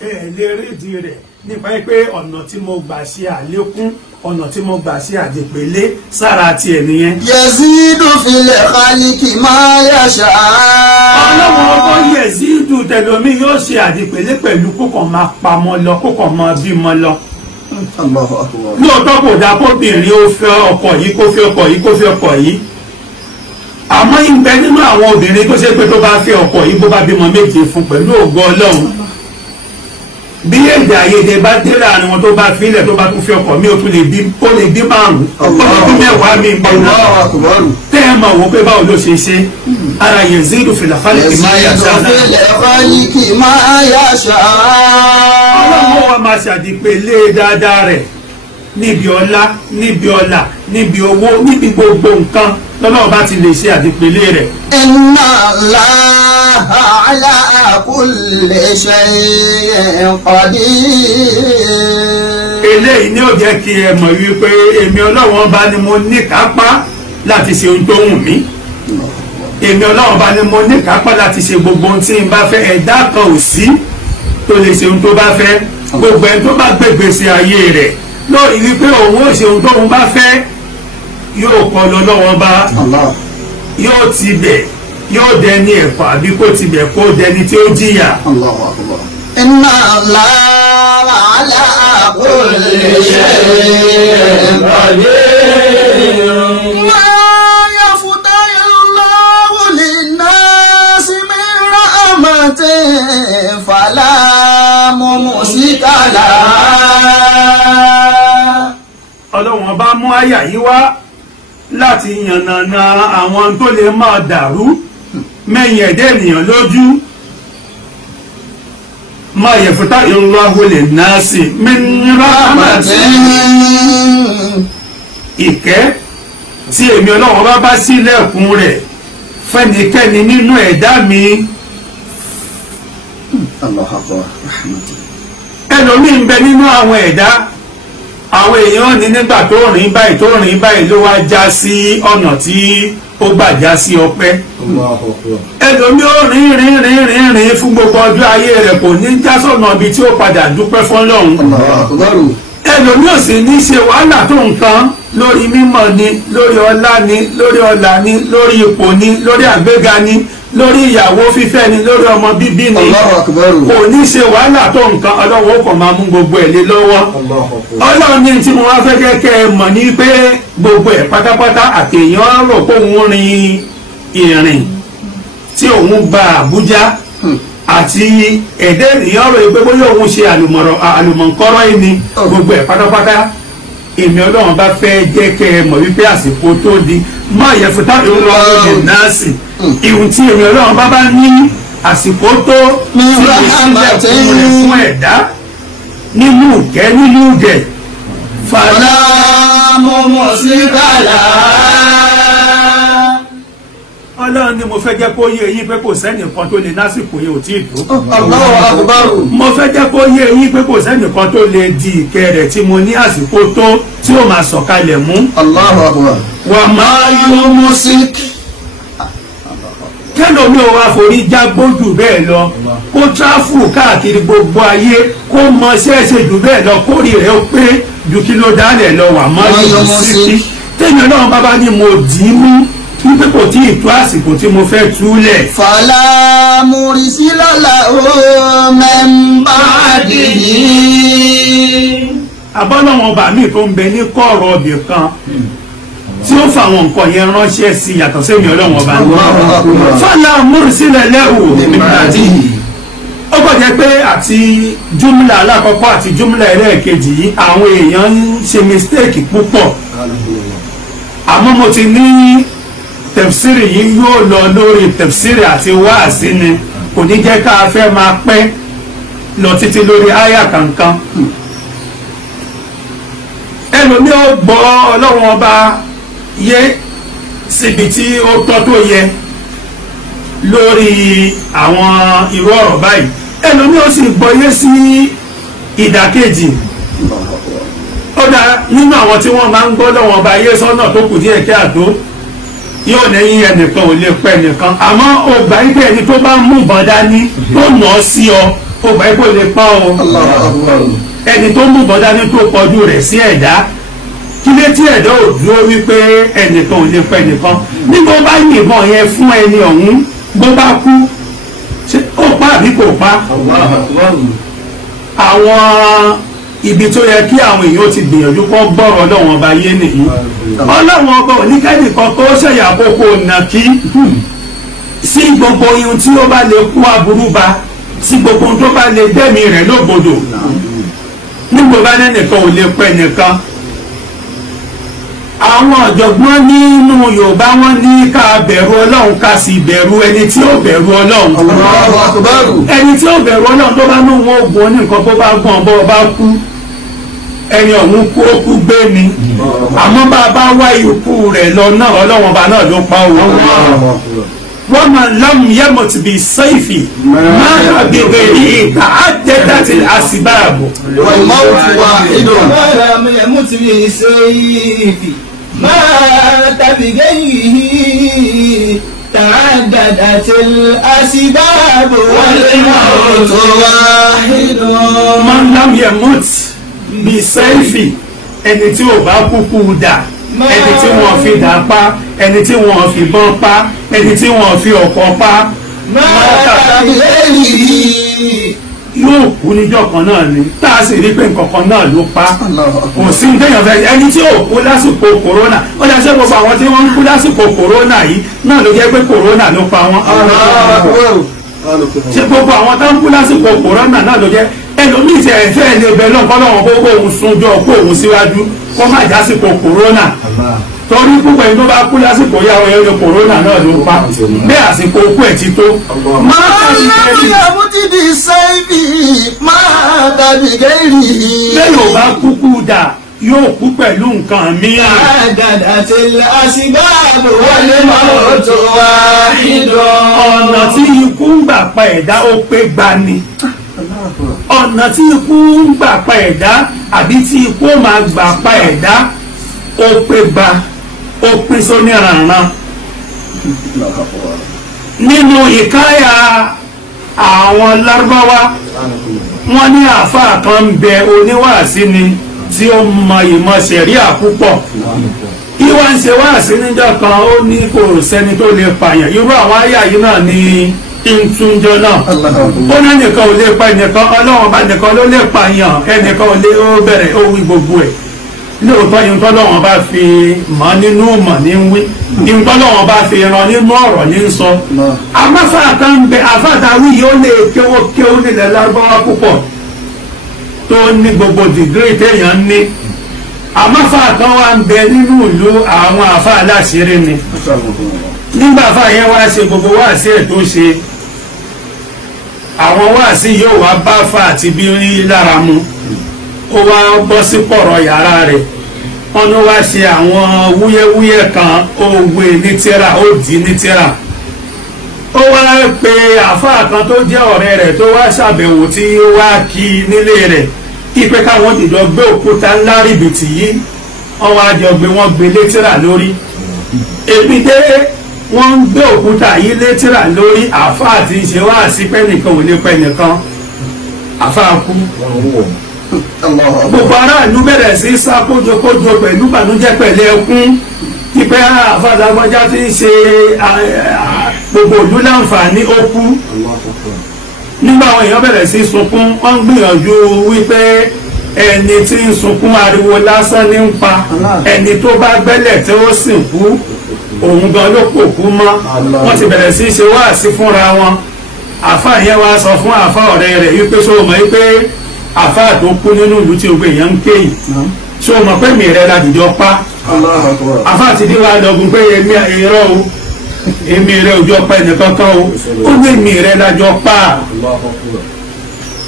ẹ lè rédi rẹ̀ nípa pé ọ̀nà tí mo gbà ṣe àlékún ọ̀nà tí mo gbà ṣe àdìpèlé sára tiẹ̀ nìyẹn. Yazidu fil khalqi ma yasha. ọlọ́run ọgbọ́n yazidu tẹ̀lómi yóò ṣe àdìpèlé pẹ̀lú kókò máa pamọ́ lọ kókò máa bímọ lọ. Allahu akbar. lóòótọ́ kò dáa kóbìnrin ó fẹ́ ọkọ yìí kó fẹ́ ọkọ yìí kó fẹ́ ọkọ yìí àmọ́ ìgbẹ́ nínú àwọn obìnrin tó ṣe pé tó bá fẹ́ ọkọ yìí bó bá bímọ méje fún pẹ̀lú ògo ọlọ́run bí èdè àìyedè bá dé láàrin wọn tó bá filẹ̀ tó bá tún fẹ́ ọkọ mi ó tún lè bí márùn-ún ó lè bí mẹ́wàá mi gbẹ̀rún Allahu akbar. tẹ́ ẹ mọ̀ wọ́n pé báwo ló ṣe ṣe ara yazidu fil khalqi ma yasha. Yazidu fil khalqi ma yasha. ọlọ́run wa máa ṣàdìpèlé dáadáa rẹ̀ níbi ọlá níbi ọlà níbi owó níbi gbogbo nǹkan lọ́lọ́run bá ti lè ṣe àdìpèlé rẹ̀. Inna Allaha ala kulli shay'in qadir. eléyìí ni ó jẹ́ kí ẹ mọ̀ wípé èmi ọlọ́run ọba ni mo ní kápá láti ṣe ohun tó wù mí èmi ọlọ́run ọba ni mo ní kápá láti ṣe gbogbo ohun tí n bá fẹ́ ẹ̀dá kan ò sí tó lè ṣe ohun tó bá fẹ́ gbogbo ẹni tó bá gbé ìgbésí ayé rẹ̀ lórí wípé òun ó ṣe ohun tó òun bá fẹ́ yóò kọ́ lọ lọ́wọ́ bá Allah. yóò ti bẹ̀ yóò dẹni ẹ̀kọ́ àbí kó ti bẹ̀ kó dẹni tí ó jìyà. Allahu akbar. Inna Allaha ala kulli shay'in qadir. Ma yaftahi Allahu lin-nasi min rahmatin fala mumsika laha. ọlọ́run ọba mú àyà yìí wá láti yànnàna àwọn tó lè máa dàrú mẹ́yìn ẹ̀dẹ́ ènìyàn lójú ma yaftahi Allahu lin-nasi min rahmatin ìkẹ́ tí èmi ọlọ́run ọba bá sílẹ̀kùn rẹ̀ fẹ́nikẹ́ni nínú ẹ̀dá mi الله أكبر ẹlòmíì ń bẹ nínú àwọn ẹ̀dá àwọn èèyàn ní nígbà tó rìn báyìí ló wá já sí ọ̀nà tí ó gbà já sí ọpẹ́ ẹlòmíì ó rìn fún gbogbo ọjọ́ ayé rẹ̀ kò ní já sọ̀nà ibi tí ó padà dúpẹ́ fọ́lọ́run ẹlòmíì ò sì ní ṣe wàhálà tó nǹkan lórí mímọ̀ ni lórí ọlá ni lórí ọlà ni lórí ipò ni lórí àgbéga ni lórí ìyàwó fífẹ́ ni lórí ọmọ bíbí ni kò ní ṣe wàhálà tó nǹkan ọlọ́wọ́ kò máa mú gbogbo ẹ̀ lé lọ́wọ́ ọlọ́run ní tí mo wá fẹ́ kẹ́kẹ́ mọ̀ ní pé gbogbo ẹ̀ pátápátá àtẹ̀yàn rò pé òun rin ìrìn tí òun gba Àbújá àti ẹ̀dẹ́ ènìyàn rò pé bóyá òun ṣe àlùmọ̀ǹkọ́rọ́ yìí ni gbogbo ẹ̀ pátápátá èmi ọlọ́run bá fẹ́ jẹ́ kẹ́ ẹ mọ̀ wípé àsìkò tó di má yẹ fún táwọn ọlọ́run náàsì ìhun tí èmi ọlọ́run bá ní àsìkò tó ti lè sílẹ̀ fún ẹ̀dá nínú ìkẹ́ nínú ìgẹ̀. fàlà mọ̀mọ́ sí kàlà. ọlọ́run ni mo fẹ́ jẹ́ kó yé eyín pé kò sẹ́nìkan tó lè lásìkò yẹn ò tí ì tó. Allahu Akbar. mo fẹ́ jẹ́ kó yé eyín pé kò sẹ́nìkan tó lè di ìkẹ́ rẹ̀ tí mo ní àsìkò tó tí ó máa sọ̀kalẹ̀ mú. Allahu Akbar. wà máa yọ music. kẹ́lómi ò wá forí já gbójú bẹ́ẹ̀ lọ kó tráfù káàkiri gbogbo ayé kó mọ ṣẹ́ẹ̀ṣẹ̀ jù bẹ́ẹ̀ lọ kórì rẹ̀ ó pé ju kí ló dálẹ̀ lọ wà máa yọ music. tẹ́yìn náà bàbá ni mo dì í mú wípé kò tí ì tó àsìkò tí mo fẹ́ túlẹ̀. fàlà mùrìsílàlà ó mẹ́mbà dìní. abọ́lọ́wọ́n ọba mi tó ń bẹ ní kọ̀ọ̀rọ̀ ọbì kan tí ó fa àwọn nǹkan yẹn ránṣẹ́ sí yàtọ̀ sẹ́mi ọlọ́wọ́n ọba. fàlà mùrìsílẹ̀ lẹ́hù nígbàdí. ó kọ́ jẹ́ pé àti júmùlà alákọ̀ọ́kọ́ àti júmùlà ẹlẹ́ẹ̀kejì yìí àwọn èèyàn ń ṣe mistake púpọ̀. àmọ́ mo ti ní tẹ̀fsírì yìí yóò lọ lórí tẹ̀fsírì àti wáàsí ni kò ní jẹ́ ká fẹ́ máa pẹ́ lọ títí lórí àyà kankan. ẹlòmí ó gbọ́ ọlọ́run ọba yé síbi tí ó tọ́ tó yẹ lórí àwọn irú ọ̀rọ̀ báyìí ẹlòmí ó sì gbọ́ yé sí ìdàkejì. ó dá nínú àwọn tí wọ́n máa ń gbọ́ lọ́wọ́n ọba yé sọ́nà tó kù díẹ̀ kí àdó yóò lẹ́yìn ẹnìkan ò lè pẹ́ nìkan àmọ́ ó gbà yí pé ẹni tó bá mú ìbọn dání tó nà ọ́ sí ọ ó gbà yí pé ó lè pa ọ ẹni tó mú ìbọn dání tó kọjú rẹ̀ sí ẹ̀dá kí lé tí ẹ̀dá ò dúró wípé ẹnìkan ò lè pẹ́ nìkan nígbà bá yìnbọn yẹn fún ẹni ọ̀hún bó bá kú ṣé ó pa àbí kò pa àwọn ibi tó yẹ kí àwọn èèyàn ti gbìyànjú kọ́ gbọ́rọ̀ ọlọ́wọ́n ọba yé nìyí ọlọ́wọ́n ọba oníkẹ́ni kan tó ṣẹ̀yà àkókò nàkí sí gbogbo ihun tí ó bá lè kú aburú ba sí gbogbo ohun tó bá lè dẹ́mi rẹ̀ lógbodò nígbò bá nẹ́nìkan ò lè pẹ́ nìkan àwọn ọ̀jọ̀gbọ́n nínú Yorùbá wọn ní ká bẹ̀rù Ọlọ́run ká sì bẹ̀rù ẹni tí ó bẹ̀rù Ọlọ́run ẹni tí ó bẹ̀rù Ọlọ́run tó bá ní wọn oògùn oníkan bó bá gbọ́n bó bá kú ẹni ọ̀hún kú ó kú gbé mi àmọ́ bá a bá wá ikú rẹ̀ lọ náà Ọlọ́run ọba náà ló pa òun wọ́n máa lámù yẹ́mọ̀ tí bí sẹ́ẹ̀fì máa tàbí bẹ̀rẹ̀ ìgbà àjẹ́dàtì àsìbáàbò. wọ́n máa ń wá ìdùn. lámù yẹ́mọ̀ tí bí sẹ́ẹ̀fì máa tàbí gẹ́yìí تعددت الأسباب والموت واحد. من لم يمت بالسيف ẹni tí ò bá kúkú dà ẹni tí wọ́n fi dà pa ẹni tí wọ́n fi bọ́n pa ẹni tí wọ́n fi ọ̀kọ̀ pa yóò kú níjọ́ kan náà ni tá a sì rí pé nǹkan kan náà ló pa kò sí déyàn fẹ́ ẹni tí ò kú lásìkò kòrónà ó dá sí gbogbo àwọn tí wọ́n ń kú lásìkò kòrónà yìí náà ló jẹ́ pé kòrónà ló pa wọ́n ṣe gbogbo àwọn tó ń kú lásìkò kòrónà náà ló jẹ́ ẹlòmíì tí ẹ̀fẹ́ lè bẹ̀ lọ́n kọ́ lọ́wọ́ gbogbo òun sunjọ́ kó òun síwájú kó má jásìkò kòrónà torí púpọ̀ ẹni tó bá kú lásìkò yàwó ẹ̀rọ kòrónà náà ló pa bẹ́ẹ̀ àsìkò okú ẹ̀ ti tó. máa ń yàmú ti di sẹ́ẹ̀fì máa tàbí gẹ́rì. lẹ́yìn ò bá kúkú dà yóò kú pẹ̀lú nǹkan mìíràn. تعددت الأسباب والموت واحد. ọ̀nà tí ikú ń gbà pa ẹ̀dá ó pé gbani ọ̀nà tí ikú ń gbà pa ẹ̀dá àbí tí ikú ó máa gbà pa ẹ̀dá ó pé gba ó pín sóníranran. nínú ìkáyà àwọn lárúbáwá wọ́n ní àáfàá kan ń bẹ oníwàásí ni tí ó mọ ìmọ̀ ṣẹ̀ríà púpọ̀. ìwà ń ṣe wáàsí níjọ́ kan ó ní kò sẹ́ni tó lè pààyàn irú àwọn àyà yìí náà ní ìtúnjọ náà. ó ní ẹnìkan ò lè pa ẹnìkan ọlọ́run bá nìkan ló lè pààyàn ẹnìkan ò lè ó bẹ̀rẹ̀ ó wí gbogbo ẹ̀. lóòótọ́ yìí tọ́lọ́wọ́n bá fi mọ́ nínú mọ̀ ní wí yìí tọ́lọ́wọ́n bá fi ran nínú ọ̀rọ̀ ní sọ. amáfà kan bẹ àfàtàwí yìí ó lè kéwó nílẹ̀ lárúbáwá púpọ̀ tó ní gbogbo dìgírì téèyàn ní. amáfà kan wá ń bẹ nínú ìlú àwọn àfà aláṣírí ni. nígbà àfà yẹn wá ṣe gbogbo wáàsí ẹ̀ tó ṣe àwọn wáàsí yóò wá bá fà àti bí rí lára mu. ó wá bọ́ sí pọ̀rọ̀ yàrá rẹ̀ wọ́n ló wá ṣe àwọn wúyẹ́wúyẹ́ kan ó wé ní tíra ó dì ní tíra. ó wá pe àáfàá kan tó jẹ́ ọ̀rẹ́ rẹ̀ tó wá ṣàbẹ̀wò tí ó wá kí nílé rẹ̀ ipe káwọn dìjọ gbé òkúta ńlá rìbìtì yìí wọ́n wá jọ gbé wọ́n gbé létíra lórí. èmi dé wọ́n ń gbé òkúta yìí létíra lórí àáfàá tí ń ṣe wá sí pẹ́nìkan ò lè pẹ́nìkan àáfàá kú. gbogbo aráàlú bẹ̀rẹ̀ sí sá kójokójo pẹ̀lú ìbànújẹ́ pẹ̀lú ẹkún ìpẹ́ àfàdàgbọ́já tí ń ṣe gbogbo ìlú láǹfààní ó kú. nígbà àwọn èèyàn bẹ̀rẹ̀ sí sunkún wọ́n ń gbìyànjú wípé ẹni tí ń sunkún ariwo lásán ní ń pa ẹni tó bá gbẹ́lẹ̀ tí ó sì kú òun gan ló kò kú mọ́. wọ́n ti bẹ̀rẹ̀ sí ṣe wáàsí fúnra wọn. àfáà yẹn wá sọ fún àfáà ọ̀rẹ́ rẹ̀ wípé sọ mọ̀ wípé àfáà tó kú nínú ìlú tí ogun èèyàn ń ké yìí ṣé o mọ̀ pé mi rẹ̀ ládìjọ́ pa àfáà ti dé wá lọ́gùn pé èmi irọ́ o èmi rẹ̀ òjò pa ẹnìkan kan o ó gbé mi rẹ̀ lájọ́ pa.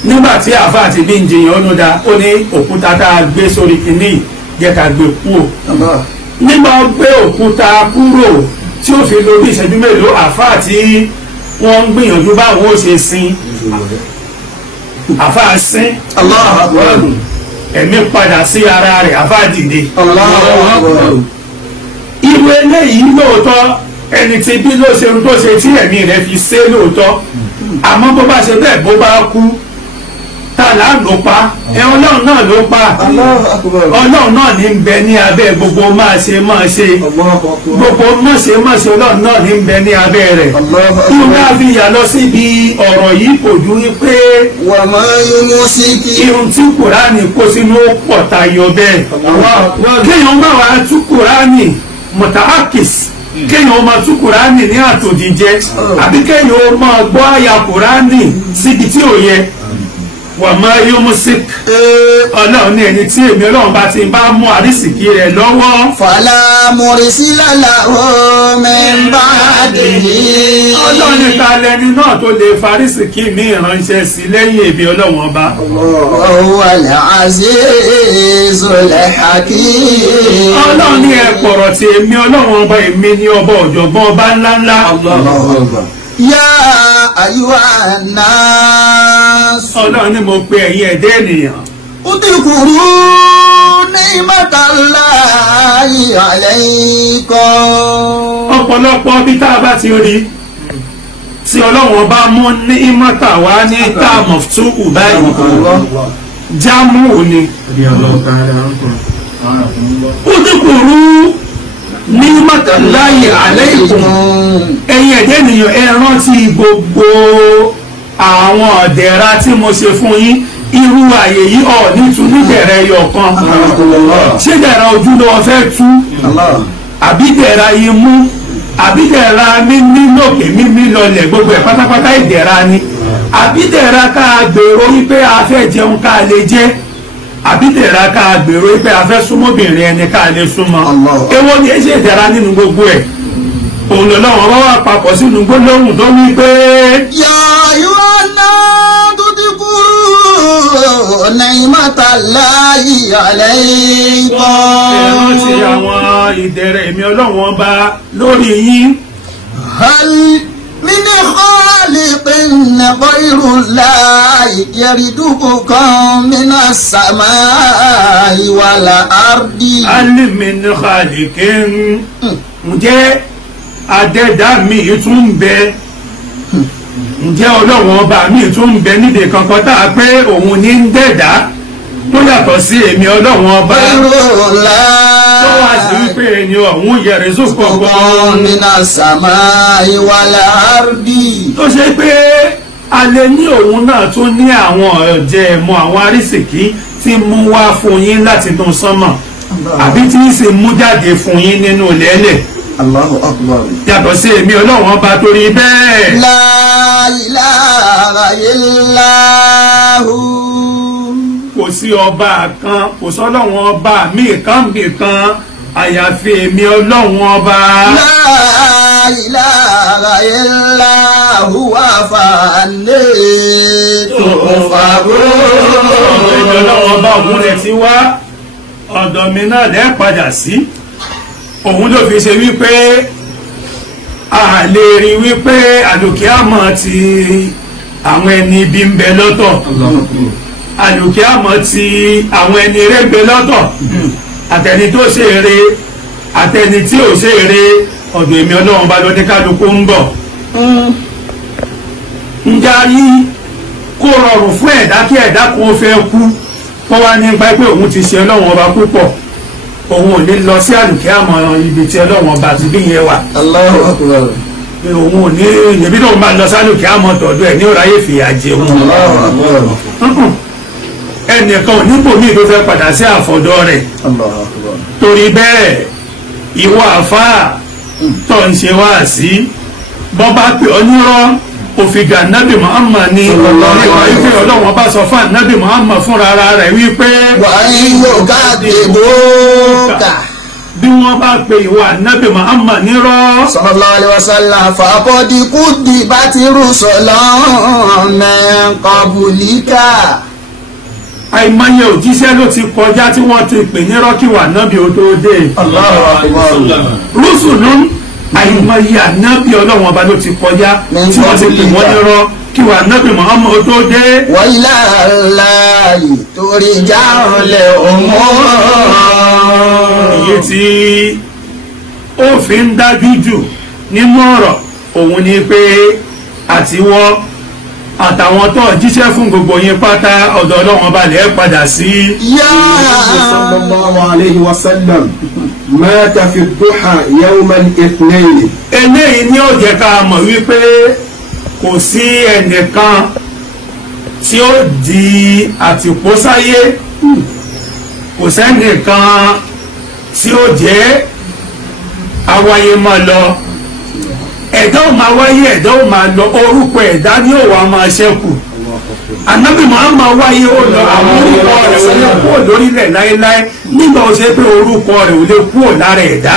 nígbà tí àfáà ti bí ń jiyàn ó nu da ó ní òkúta tá a gbé sórí kìíní jẹ́ ká gbé kú o. nígbà ó gbé òkúta kúrò tí ó fi lo bí ìṣẹ́jú mélòó àfáà tí wọ́n ń gbìyànjú báwọn ó ṣe sin àfáà sín ẹ̀mí padà sí ara rẹ̀ àfáà dìde. irú eléyìí lóòótọ́ ẹni tí bí ló ṣe ń tó ṣe tí ẹ̀mí rẹ̀ fi ṣe lóòótọ́ àmọ́ bó bá ṣe bẹ́ẹ̀ bó bá kú tààlà ló pa ọlọ́run náà ló pa ọlọ́run náà ní bẹ ní abẹ́ gbogbo máa ṣe gbogbo mọ̀ṣe ọlọ́run náà ní bẹ ní abẹ́ rẹ̀. irú náà fi yà lọ síbi ọ̀rọ̀ yìí kò ju wípé irun tí kùránì kó sínú pọ̀ tayọ bẹ́ẹ̀. kéèyàn bá wàá tú kùránì mọ̀tàákìs kéèyàn máa tú kùránì ní àtòjíjẹ àbí kéèyàn máa gbọ́ àyà kùránì síbi tí ò yẹ. wà máa yó music ọlọ́run ní ẹni tí èmi ọlọ́run bá ti bá mú àrísìkí rẹ̀ lọ́wọ́. fàlà mursila lahu min ba'dihi. ọlọ́run níta lẹni náà tó lè farísìkí mi ìránṣẹ́ sí lẹ́yìn èmi ọlọ́run ọba. huwal azizul hakim. ọlọ́run ní ẹ̀pọ̀rọ̀ tí èmi ọlọ́run ọba èmi ní ọba ọ̀jọ̀gbọ́n ọba ńláńlá. yá ayyuhan nas. ọlọ́run ní mo pe ẹ̀yin ẹ̀dẹ́ ènìyàn. udhkuru ni'matallahi alaykum. ọ̀pọ̀lọpọ̀ bí tá a bá ti rí tí ọlọ́run bá mú ní ìmọ̀ta wá ní táàmù tó kù báyìí jámù ni. udhkuru ni'matallahi alaykum ẹ̀yin ẹ̀dẹ́ ènìyàn ẹ rántí gbogbo àwọn ọ̀dẹ̀ra tí mo ṣe fún yín irú àyè yìí ọ̀ nítorí dẹ̀rẹ̀ ẹyọ kan ṣé dẹ̀ra ojú ló wọ́n fẹ́ tú àbí dẹ̀ra imú àbí dẹ̀ra mímí lókè mímí lọlẹ̀ gbogbo ẹ̀ pátápátá ìdẹ̀ra ni àbí dẹ̀ra ká gbèrò wípé a fẹ́ jẹun ká lè jẹ àbí dẹ̀ra ká gbèrò wípé a fẹ́ súnmọ́bìnrin ẹni ká lè súnmọ́ èwo ni ẹ ṣe dẹ̀ra nínú gbogbo ẹ̀ òun lọ́wọ́ wá wà papọ̀ sínú gbólóhùn tó wí pé. yà yóò ná tudhkuru ni'matallahi alaykum. ẹ rántí àwọn ìdẹ̀rẹ̀ èmi ọlọ́run ọba lórí yín. hal min khaliqin غير الله يرزقكم من السماء والأرض alimin khalikin ǹjẹ́ adẹ́dá mi tún ń bẹ ǹjẹ́ ọlọ́run ọba mi tún ń bẹ níbi kankan tá a pé òun ní ń dẹ̀dá tó yàtọ̀ sí èmi ọlọ́run ọba غير tó wá sí الله wípé ẹni ọ̀hún yẹrẹ sókò يرزقكم من السماء والأرض tó ṣe pé alẹ́ ní òun náà tún ní àwọn ọ̀jẹ̀ ẹ̀mọ àwọn arísìkí tí mú wá fún yín láti inú sánmọ̀ àbí tí ń ṣe mú jáde fún yín nínú lẹ́lẹ̀ Allahu akbar. yàtọ̀ sí èmi ọlọ́run ọba torí bẹ́ẹ̀ لا إله إلا هو kò sí ọba kan kò sọ́lọ́run ọba míì kan àyàfi èmi ọlọ́run ọba لا إله إلا هو فأني تؤفكون èmi ọlọ́run ọba òun rẹ̀ ti wá ọ̀dọ̀ mi náà lẹ́ padà sí òun ló fi ṣe wípé a lè rí wípé àlùkìámọ̀ ti àwọn ẹni ibi ń bẹ lọ́tọ̀ àlùkìámọ̀ ti àwọn ẹni eré ń bẹ lọ́tọ̀ àtẹni tó ṣe eré àtẹni tí ò ṣe eré ọ̀dọ̀ èmi ọlọ́run bá lọ ní kálukú ń bọ̀ ń jarí kó rọrùn fún ẹ̀dá kí ẹ̀dá kan ó fẹ́ kú kó wá nípa pé òun ti ṣe ọlọ́run ọba púpọ̀ òun ò ní lọ sí àlùkìámọ̀ ibi tí ọlọ́run ọba ti bí yẹn wà Allahu akbar. pé òun ò ní ìyẹ̀bí tóun bá lọ sí àlùkìámọ̀ tọ̀dọ̀ ẹ̀ ní ọ̀rọ̀ ayé fìyà jẹ òun Allahu akbar. ẹnìkan ò ní bòmí tó fẹ́ padà sí àfọ̀dọ́ rẹ̀ Allahu akbar. torí bẹ́ẹ̀ ìwọ àfáà tó ń ṣe wá sí bọ́ bá pè ọ́ nírọ́ òfìgà nábì Muhammad ní nípa wípé ọlọ́wọ́n bá sọ fún nábì Muhammad fúnra ara rẹ̀ wípé وإن يكذبوك bí wọ́n bá pe ìwà nábì Muhammad nírọ́ صلى الله عليه وسلم فقد كذبت رسل من قبلك àìmọye òjíṣẹ́ ló ti kọjá tí wọ́n ti pè nírọ́ kí wà nábì ó tó dé Allahu akbar. rúṣùlùm àìmọye ànábì ọlọ́wọ́n ọba ló ti kọjá tí wọ́n ti pè wọ́n nírọ́ kí wà nábì Muhammad ó tó dé وإلى الله ترجع الأمور èyí tí ó fi ń dájú jù nínú ọ̀rọ̀ òun ni pé àtiwọ́ àtàwọn tó jíṣẹ́ fún gbogbo yín pátá ọ̀dọ̀ ọlọ́wọ́n balẹ̀ padà sí. يا صلى الله عليه وسلم مات في الضحى يوم الاثنين. eléyìí ni ó jẹ́ ká mọ̀ wípé kò sí ẹnìkan tí ó di àtìpó sáyé kò sẹ́nìkan tí ó jẹ́ awáyé máa lọ ẹ̀dá ò máa wáyé ẹ̀dá ò máa lọ orúkọ ẹ̀dá ni ó wà máa ṣẹ́kù Ànábì Muhammad wáyé ó lọ àwọn orúkọ rẹ̀ ò lè kúrò lórílẹ̀ láéláé nígbà ó ṣe pé orúkọ rẹ̀ ò lè kúrò lára ẹ̀dá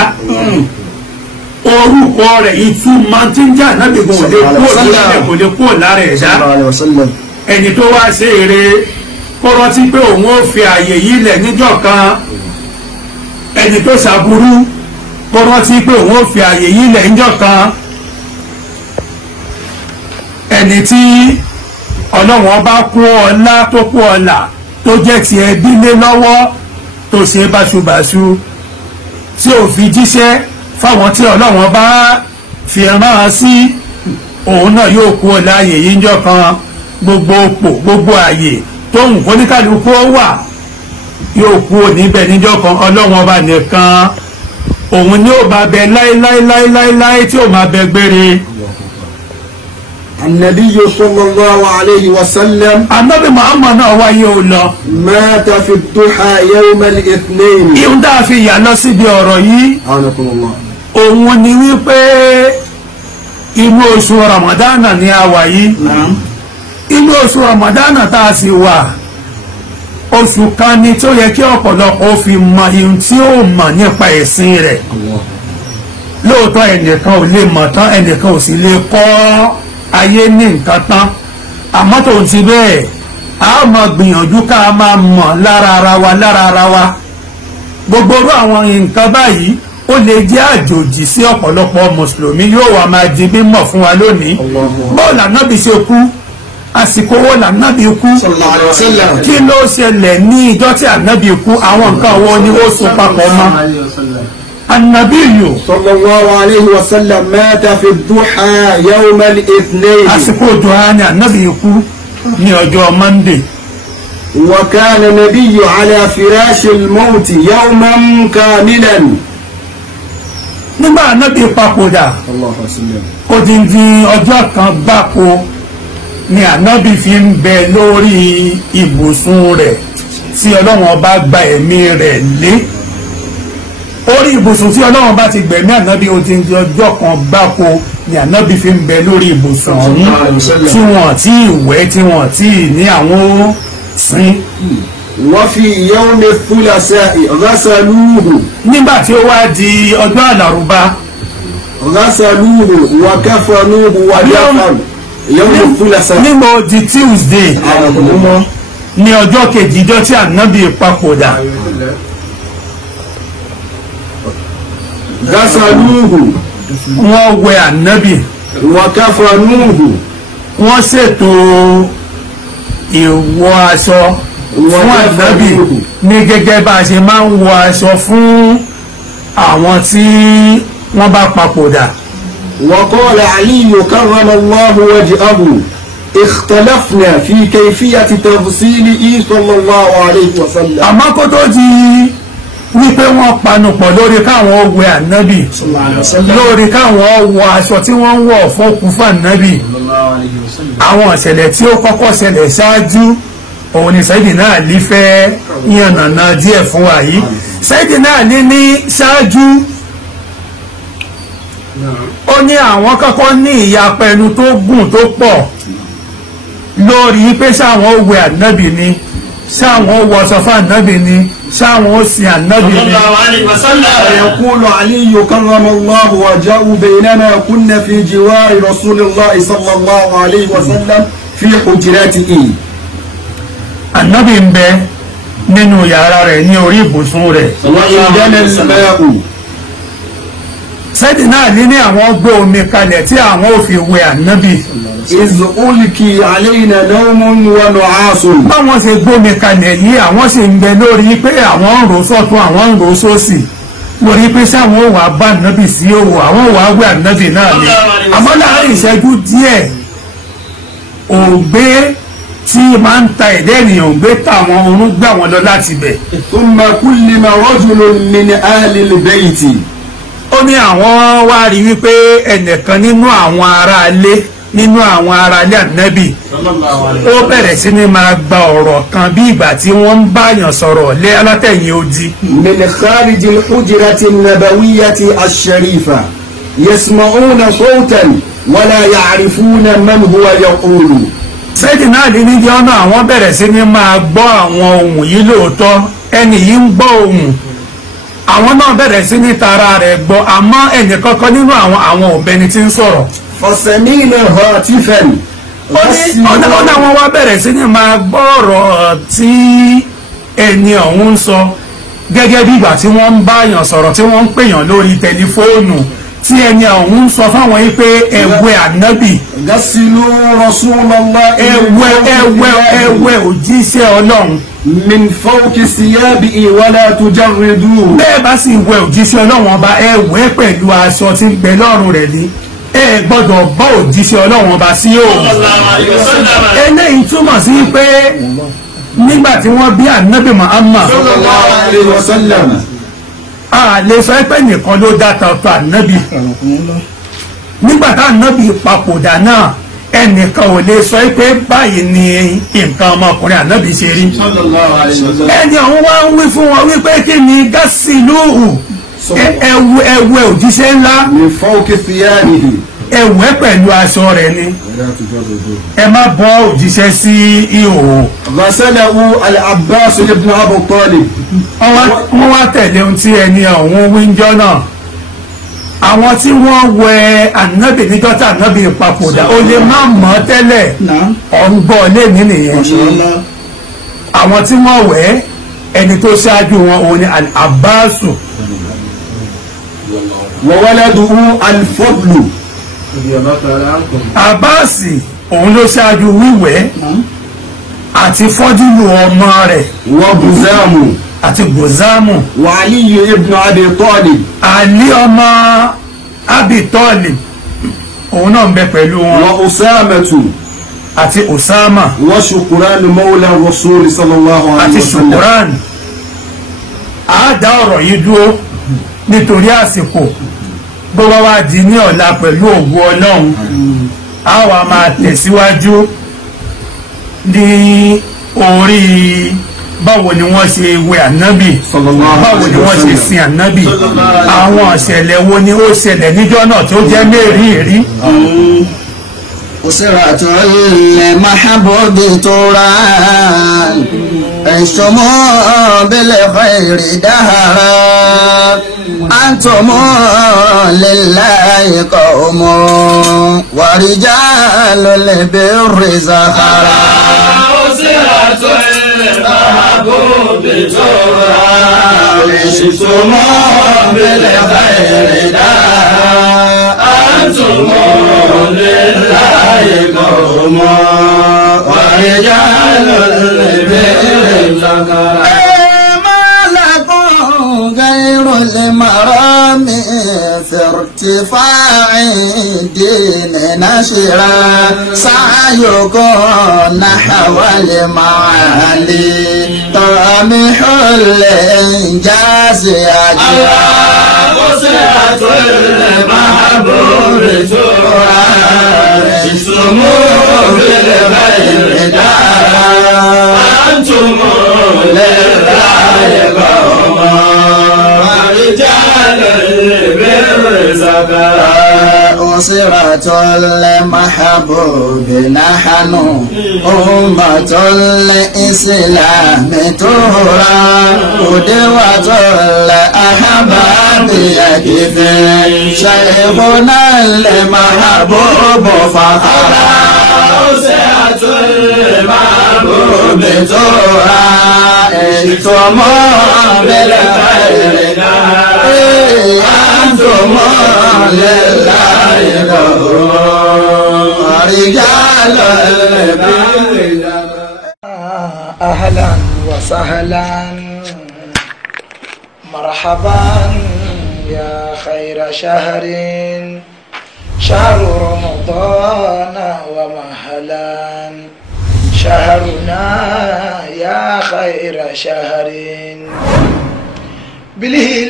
orúkọ rẹ̀ ìtumọ̀ tí ń jẹ́ Ànábì gan ò lè kúrò lórílẹ̀ kò lè kúrò lára ẹ̀dá Sallallahu alaihi wasallam. ẹni tó wá ṣe eré kó rántí pé òun ó fi àyè yìí lẹ̀ níjọ́ kan ẹni tó ṣàbúrú kó rántí pé òun ó fi àyè yìí lẹ̀ níjọ́ kan ẹni tí ọlọ́wọ́n bá kó ọlá tó kó ọlà tó jẹ́ ti ẹbí lé lọ́wọ́ tó ṣe báṣubàṣu tí ò fi jíṣẹ́ fáwọn tí ọlọ́wọ́n bá fi rán sí òun náà yóò kó ọlá àyè yìí níjọ́ kan gbogbo òpò gbogbo àyè tó ń kó ní kálukú wà yóò kú níbẹ̀ níjọ́ kan ọlọ́wọ́n ọba nìkan òun ni ó máa bẹ láéláéláéláé tí ó máa bẹ gbére. النبي صلى الله عليه وسلم Ànábì Muhammad náà wáyé ó lọ. مات في الضحى يوم الاثنين. ìhun tá a fi yà lọ síbi ọ̀rọ̀ yìí عنكم الله. òun ni wípé inú oṣù Ramadana ni a wà yìí inú oṣù Ramadana tá a sì wà oṣù kan ni tó yẹ kí ọ̀pọ̀lọpọ̀ fi mọ ihun tí ó mọ̀ nípa ẹ̀sìn rẹ̀ lóòótọ́ ẹnìkan ò lè mọ̀ tán ẹnìkan ò sì lè kọ́ ayé ní nǹkan tán àmọ́ tó ti bẹ́ẹ̀ a máa gbìyànjú ká máa mọ̀ lára ara wa gbogbo orú àwọn nǹkan báyìí ó lè jẹ́ àjòjì sí ọ̀pọ̀lọpọ̀ mùsùlùmí yóò wá máa di mímọ̀ fún wa lónìí bọ́ọ̀lù ànábì ṣe kú àsìkò wo lànàbì kú sallallahu alaihi wasallam. kí ló ṣẹlẹ̀ ní ìjọ tí ànàbì kú àwọn nǹkan wo ni ó so papọ̀ mọ́ ànàbì yòó صلى الله عليه وسلم مات في الضحى يوم الاثنين àsìkò dùhà ni ànàbì kú ní ọjọ́ Monday وكان النبي على فراش الموت يوما كاملا nígbà ànàbì papòdà الله وسلم. odindi ọjọ́ kan gbáko ni ànábì fi ń bẹ lórí ibùsùn rẹ̀ tí ọlọ́run ọba gba ẹ̀mí rẹ̀ lé orí ibùsùn tí ọlọ́run bá ti gbẹ̀mí ànábì odindi ọjọ́ kan gbáko ni ànábì fi ń bẹ lórí ibùsùn ọ̀hún tí wọ́n ti wẹ̀ tí wọ́n ti ní àwọn sin. وفي يوم الثلاثاء غسلوه nígbà tí ó wá di ọjọ́ àlàrúbá غسلوه وكفنوه ودفنوه يوم الثلاثاء nígbà ó di Tuesday ní ọjọ́ kejì ìjọ tí ànábì papòdà غسلوه wọ́n wẹ̀ ànábì وكفنوه wọ́n ṣètò ìwọ aṣọ fún ànábì ní gẹ́gẹ́ bá a ṣe máa ń wọ aṣọ fún àwọn tí wọ́n bá papòdà. وقال علي كرم الله وجهه اختلفنا في كيفية تغسيله صلى الله عليه وسلم àmọ́ kó tó di wípé wọ́n panupọ̀ lórí káwọn wẹ̀ ànábì lórí káwọn wọ aṣọ tí wọ́n ń wọ̀ fọ́kù fún ànábì àwọn ìṣẹ̀lẹ̀ tí ó kọ́kọ́ ṣẹlẹ̀ ṣáájú òun ni Sayyidina Ali fẹ́ yànnàná díẹ̀ fún wa yìí Sayyidina Ali ní ṣáájú ó ní àwọn kọ́kọ́ ní ìyapẹnu tó gùn tó pọ̀ lórí pé sáwọn ó wẹ̀ ànábì ni sáwọn ó wọṣọ fún ànábì ni sáwọn ó sin ànábì ni. sallallahu alaihi wasallam. يقول علي كرم الله وجهه بينما كنا في جوار رسول الله صلى الله عليه وسلم في حجرته ànábì ń bẹ nínú yàrá rẹ̀ ní orí ibùsùn rẹ̀. وعندنا الماء Sayyidina Ali ní àwọn gbé omi kalẹ̀ tí àwọn ò fi wẹ̀ ànábì. إذ ألقي علينا نوم ونعاس báwọn ṣe gbómi kalẹ̀ yìí àwọn sì ń bẹ lórí pé àwọn ń rò sọ́tún àwọn ń rò sósì lórí pé sáwọn ò wá bá ànábì sí òwò àwọn ò wá wẹ̀ ànábì náà ni àmọ́ láàrin ìṣẹ́jú díẹ̀ òǹgbẹ tí máa ń ta ẹ̀dẹ́ ènìyàn òǹgbẹ táwọn oorun gbà wọn lọ láti bẹ̀. ثم كلم رجل من أهل البيت ó ní àwọn wá rí wípé ẹnìkan nínú àwọn aráalé ànábì ó bẹ̀rẹ̀ sí ní máa gba ọ̀rọ̀ kan bí ìgbà tí wọ́n ń báyàn sọ̀rọ̀ lé alátẹ̀yìn odi. من خارج الحجرة النبوية الشريفة يسمعون صوتا ولا يعرفون من هو يقول Sayyidina Ali níbi ọ̀nà àwọn bẹ̀rẹ̀ sí ní máa gbọ́ àwọn ohùn yìí lóòótọ́ ẹni yìí ń gbọ́ ohùn àwọn náà bẹ̀rẹ̀ sí ní tara rẹ̀ gbọ́ àmọ́ ẹnì kankan nínú àwọn òbẹni tí ń sọ̀rọ̀. فسمعنا هاتفا ọ̀nà àwọn wá bẹ̀rẹ̀ sí ní máa gbọ́ ọ̀rọ̀ tí ẹni ọ̀hún ń sọ gẹ́gẹ́ bí ìgbà tí wọ́n ń báyàn sọ̀rọ̀ tí wọ́n ń pèyàn lórí tẹlifóònù tí ẹni ọ̀hún ń sọ fáwọn yìí pé ẹ̀wẹ̀ ànábì غسلوا رسول الله ẹ̀wẹ̀ òjíṣẹ́ ọlọ́run من فوق ثيابه ولا تجردوه bẹ́ẹ̀ bá sì wẹ̀ òjíṣẹ́ ọlọ́run ọba ẹ̀wẹ̀ pẹ̀lú aṣọ tí ń bẹ lọ́rùn rẹ̀ ni ẹ gbọ́dọ̀ bá òjíṣẹ́ ọlọ́run ọba sí òun. sallallahu alaihi wasallam. eléyìí túmọ̀ sí pé nígbà tí wọ́n bí ànábì Muhammad sallallahu عليه وسلم a lè sọ pé nìkan ló dá tọ̀tọ̀ ànábì nígbà tá ànábì papòdà náà ẹnìkan ò lè sọ pé báyìí ni nǹkan ọmọkùnrin ànábì ṣe rí sallallahu عليه وسلم ẹni ọ̀hún wá ń wí fún wọn wípé kí ni gásìlúhù ẹ̀wẹ̀ òjíṣẹ́ ńlá من فوق ثيابه ẹ̀wẹ̀ pẹ̀lú aṣọ rẹ̀ ni ẹ má bọ́ òjíṣẹ́ sí ìhòòhò. غسله العباس بن أبي طالب wọ́n wá tẹ̀lé ohun tí ẹni ọ̀hún wíńjọ́ náà àwọn tí wọ́n wẹ ànábì níjọ́ tí ànábì papòdà ó lè má mọ̀ ọ́ tẹ́lẹ̀ ọ̀ǹgbọ́ lẹ́ni nìyẹn àwọn tí wọ́n wẹ̀ ẹni tó ṣáájú wọn òun ni Abbasu وولده الفضل Abbasi òun ló ṣáájú wíwẹ̀ àti fọ́dílù ọmọ rẹ̀ وبزام àti Bùzámù وعلي ابن أبي طالب àlí ọmọ Abi Talib òun náà ń bẹ pẹ̀lú wọn وأسامة àti Usama وشكران مولى الرسول صلى الله عليه àti وسلم. Shukran. a dá ọ̀rọ̀ yìí dúró nítorí àsìkò bó bá wá di ní ọ̀la pẹ̀lú ògo Ọlọ́run a wá máa tẹ̀síwájú ní orí báwo ni wọ́n ṣe wẹ ànábì báwo ni wọ́n ṣe sin ànábì àwọn ìṣẹ̀lẹ̀ wo ni ó ṣẹlẹ̀ níjọ́ náà tó jẹ́ mẹ́rìírí. أسرة المحبوب تران عشتم بالخير دهرا أنتم لله قوم ورجال البر زخرا أسرة المحبوب تران عشتم بالخير دهرا أنتم لله قوم ورجال البر زخرا ما لكم غير المرام في ارتفاع الدين نشرا سعيكم نحو المعالي طامح الإنجاز أجرا أسرة المحبوب تران عشتم بالخير دهرا أنتم لله قوم ورجال البر زخرا أسرة المحبوب نحن أمة الإسلام تهرى قدوة الأحباب يكفي شيخنا المحبوب فخرا أسرة المحبوب تهرى إنتم بالخير أنتم لله قوم رجال البر. أهلا وسهلا مرحبا يا خير شهر شهر رمضان ومهلا شهرنا يا خير شهر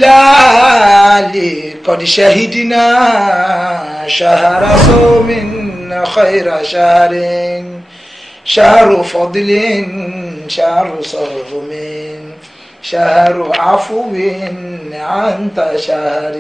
بالهلال قد شهدنا شهر صوم خير شهر شهر فضل شهر صوم شهر عفو عنت شهر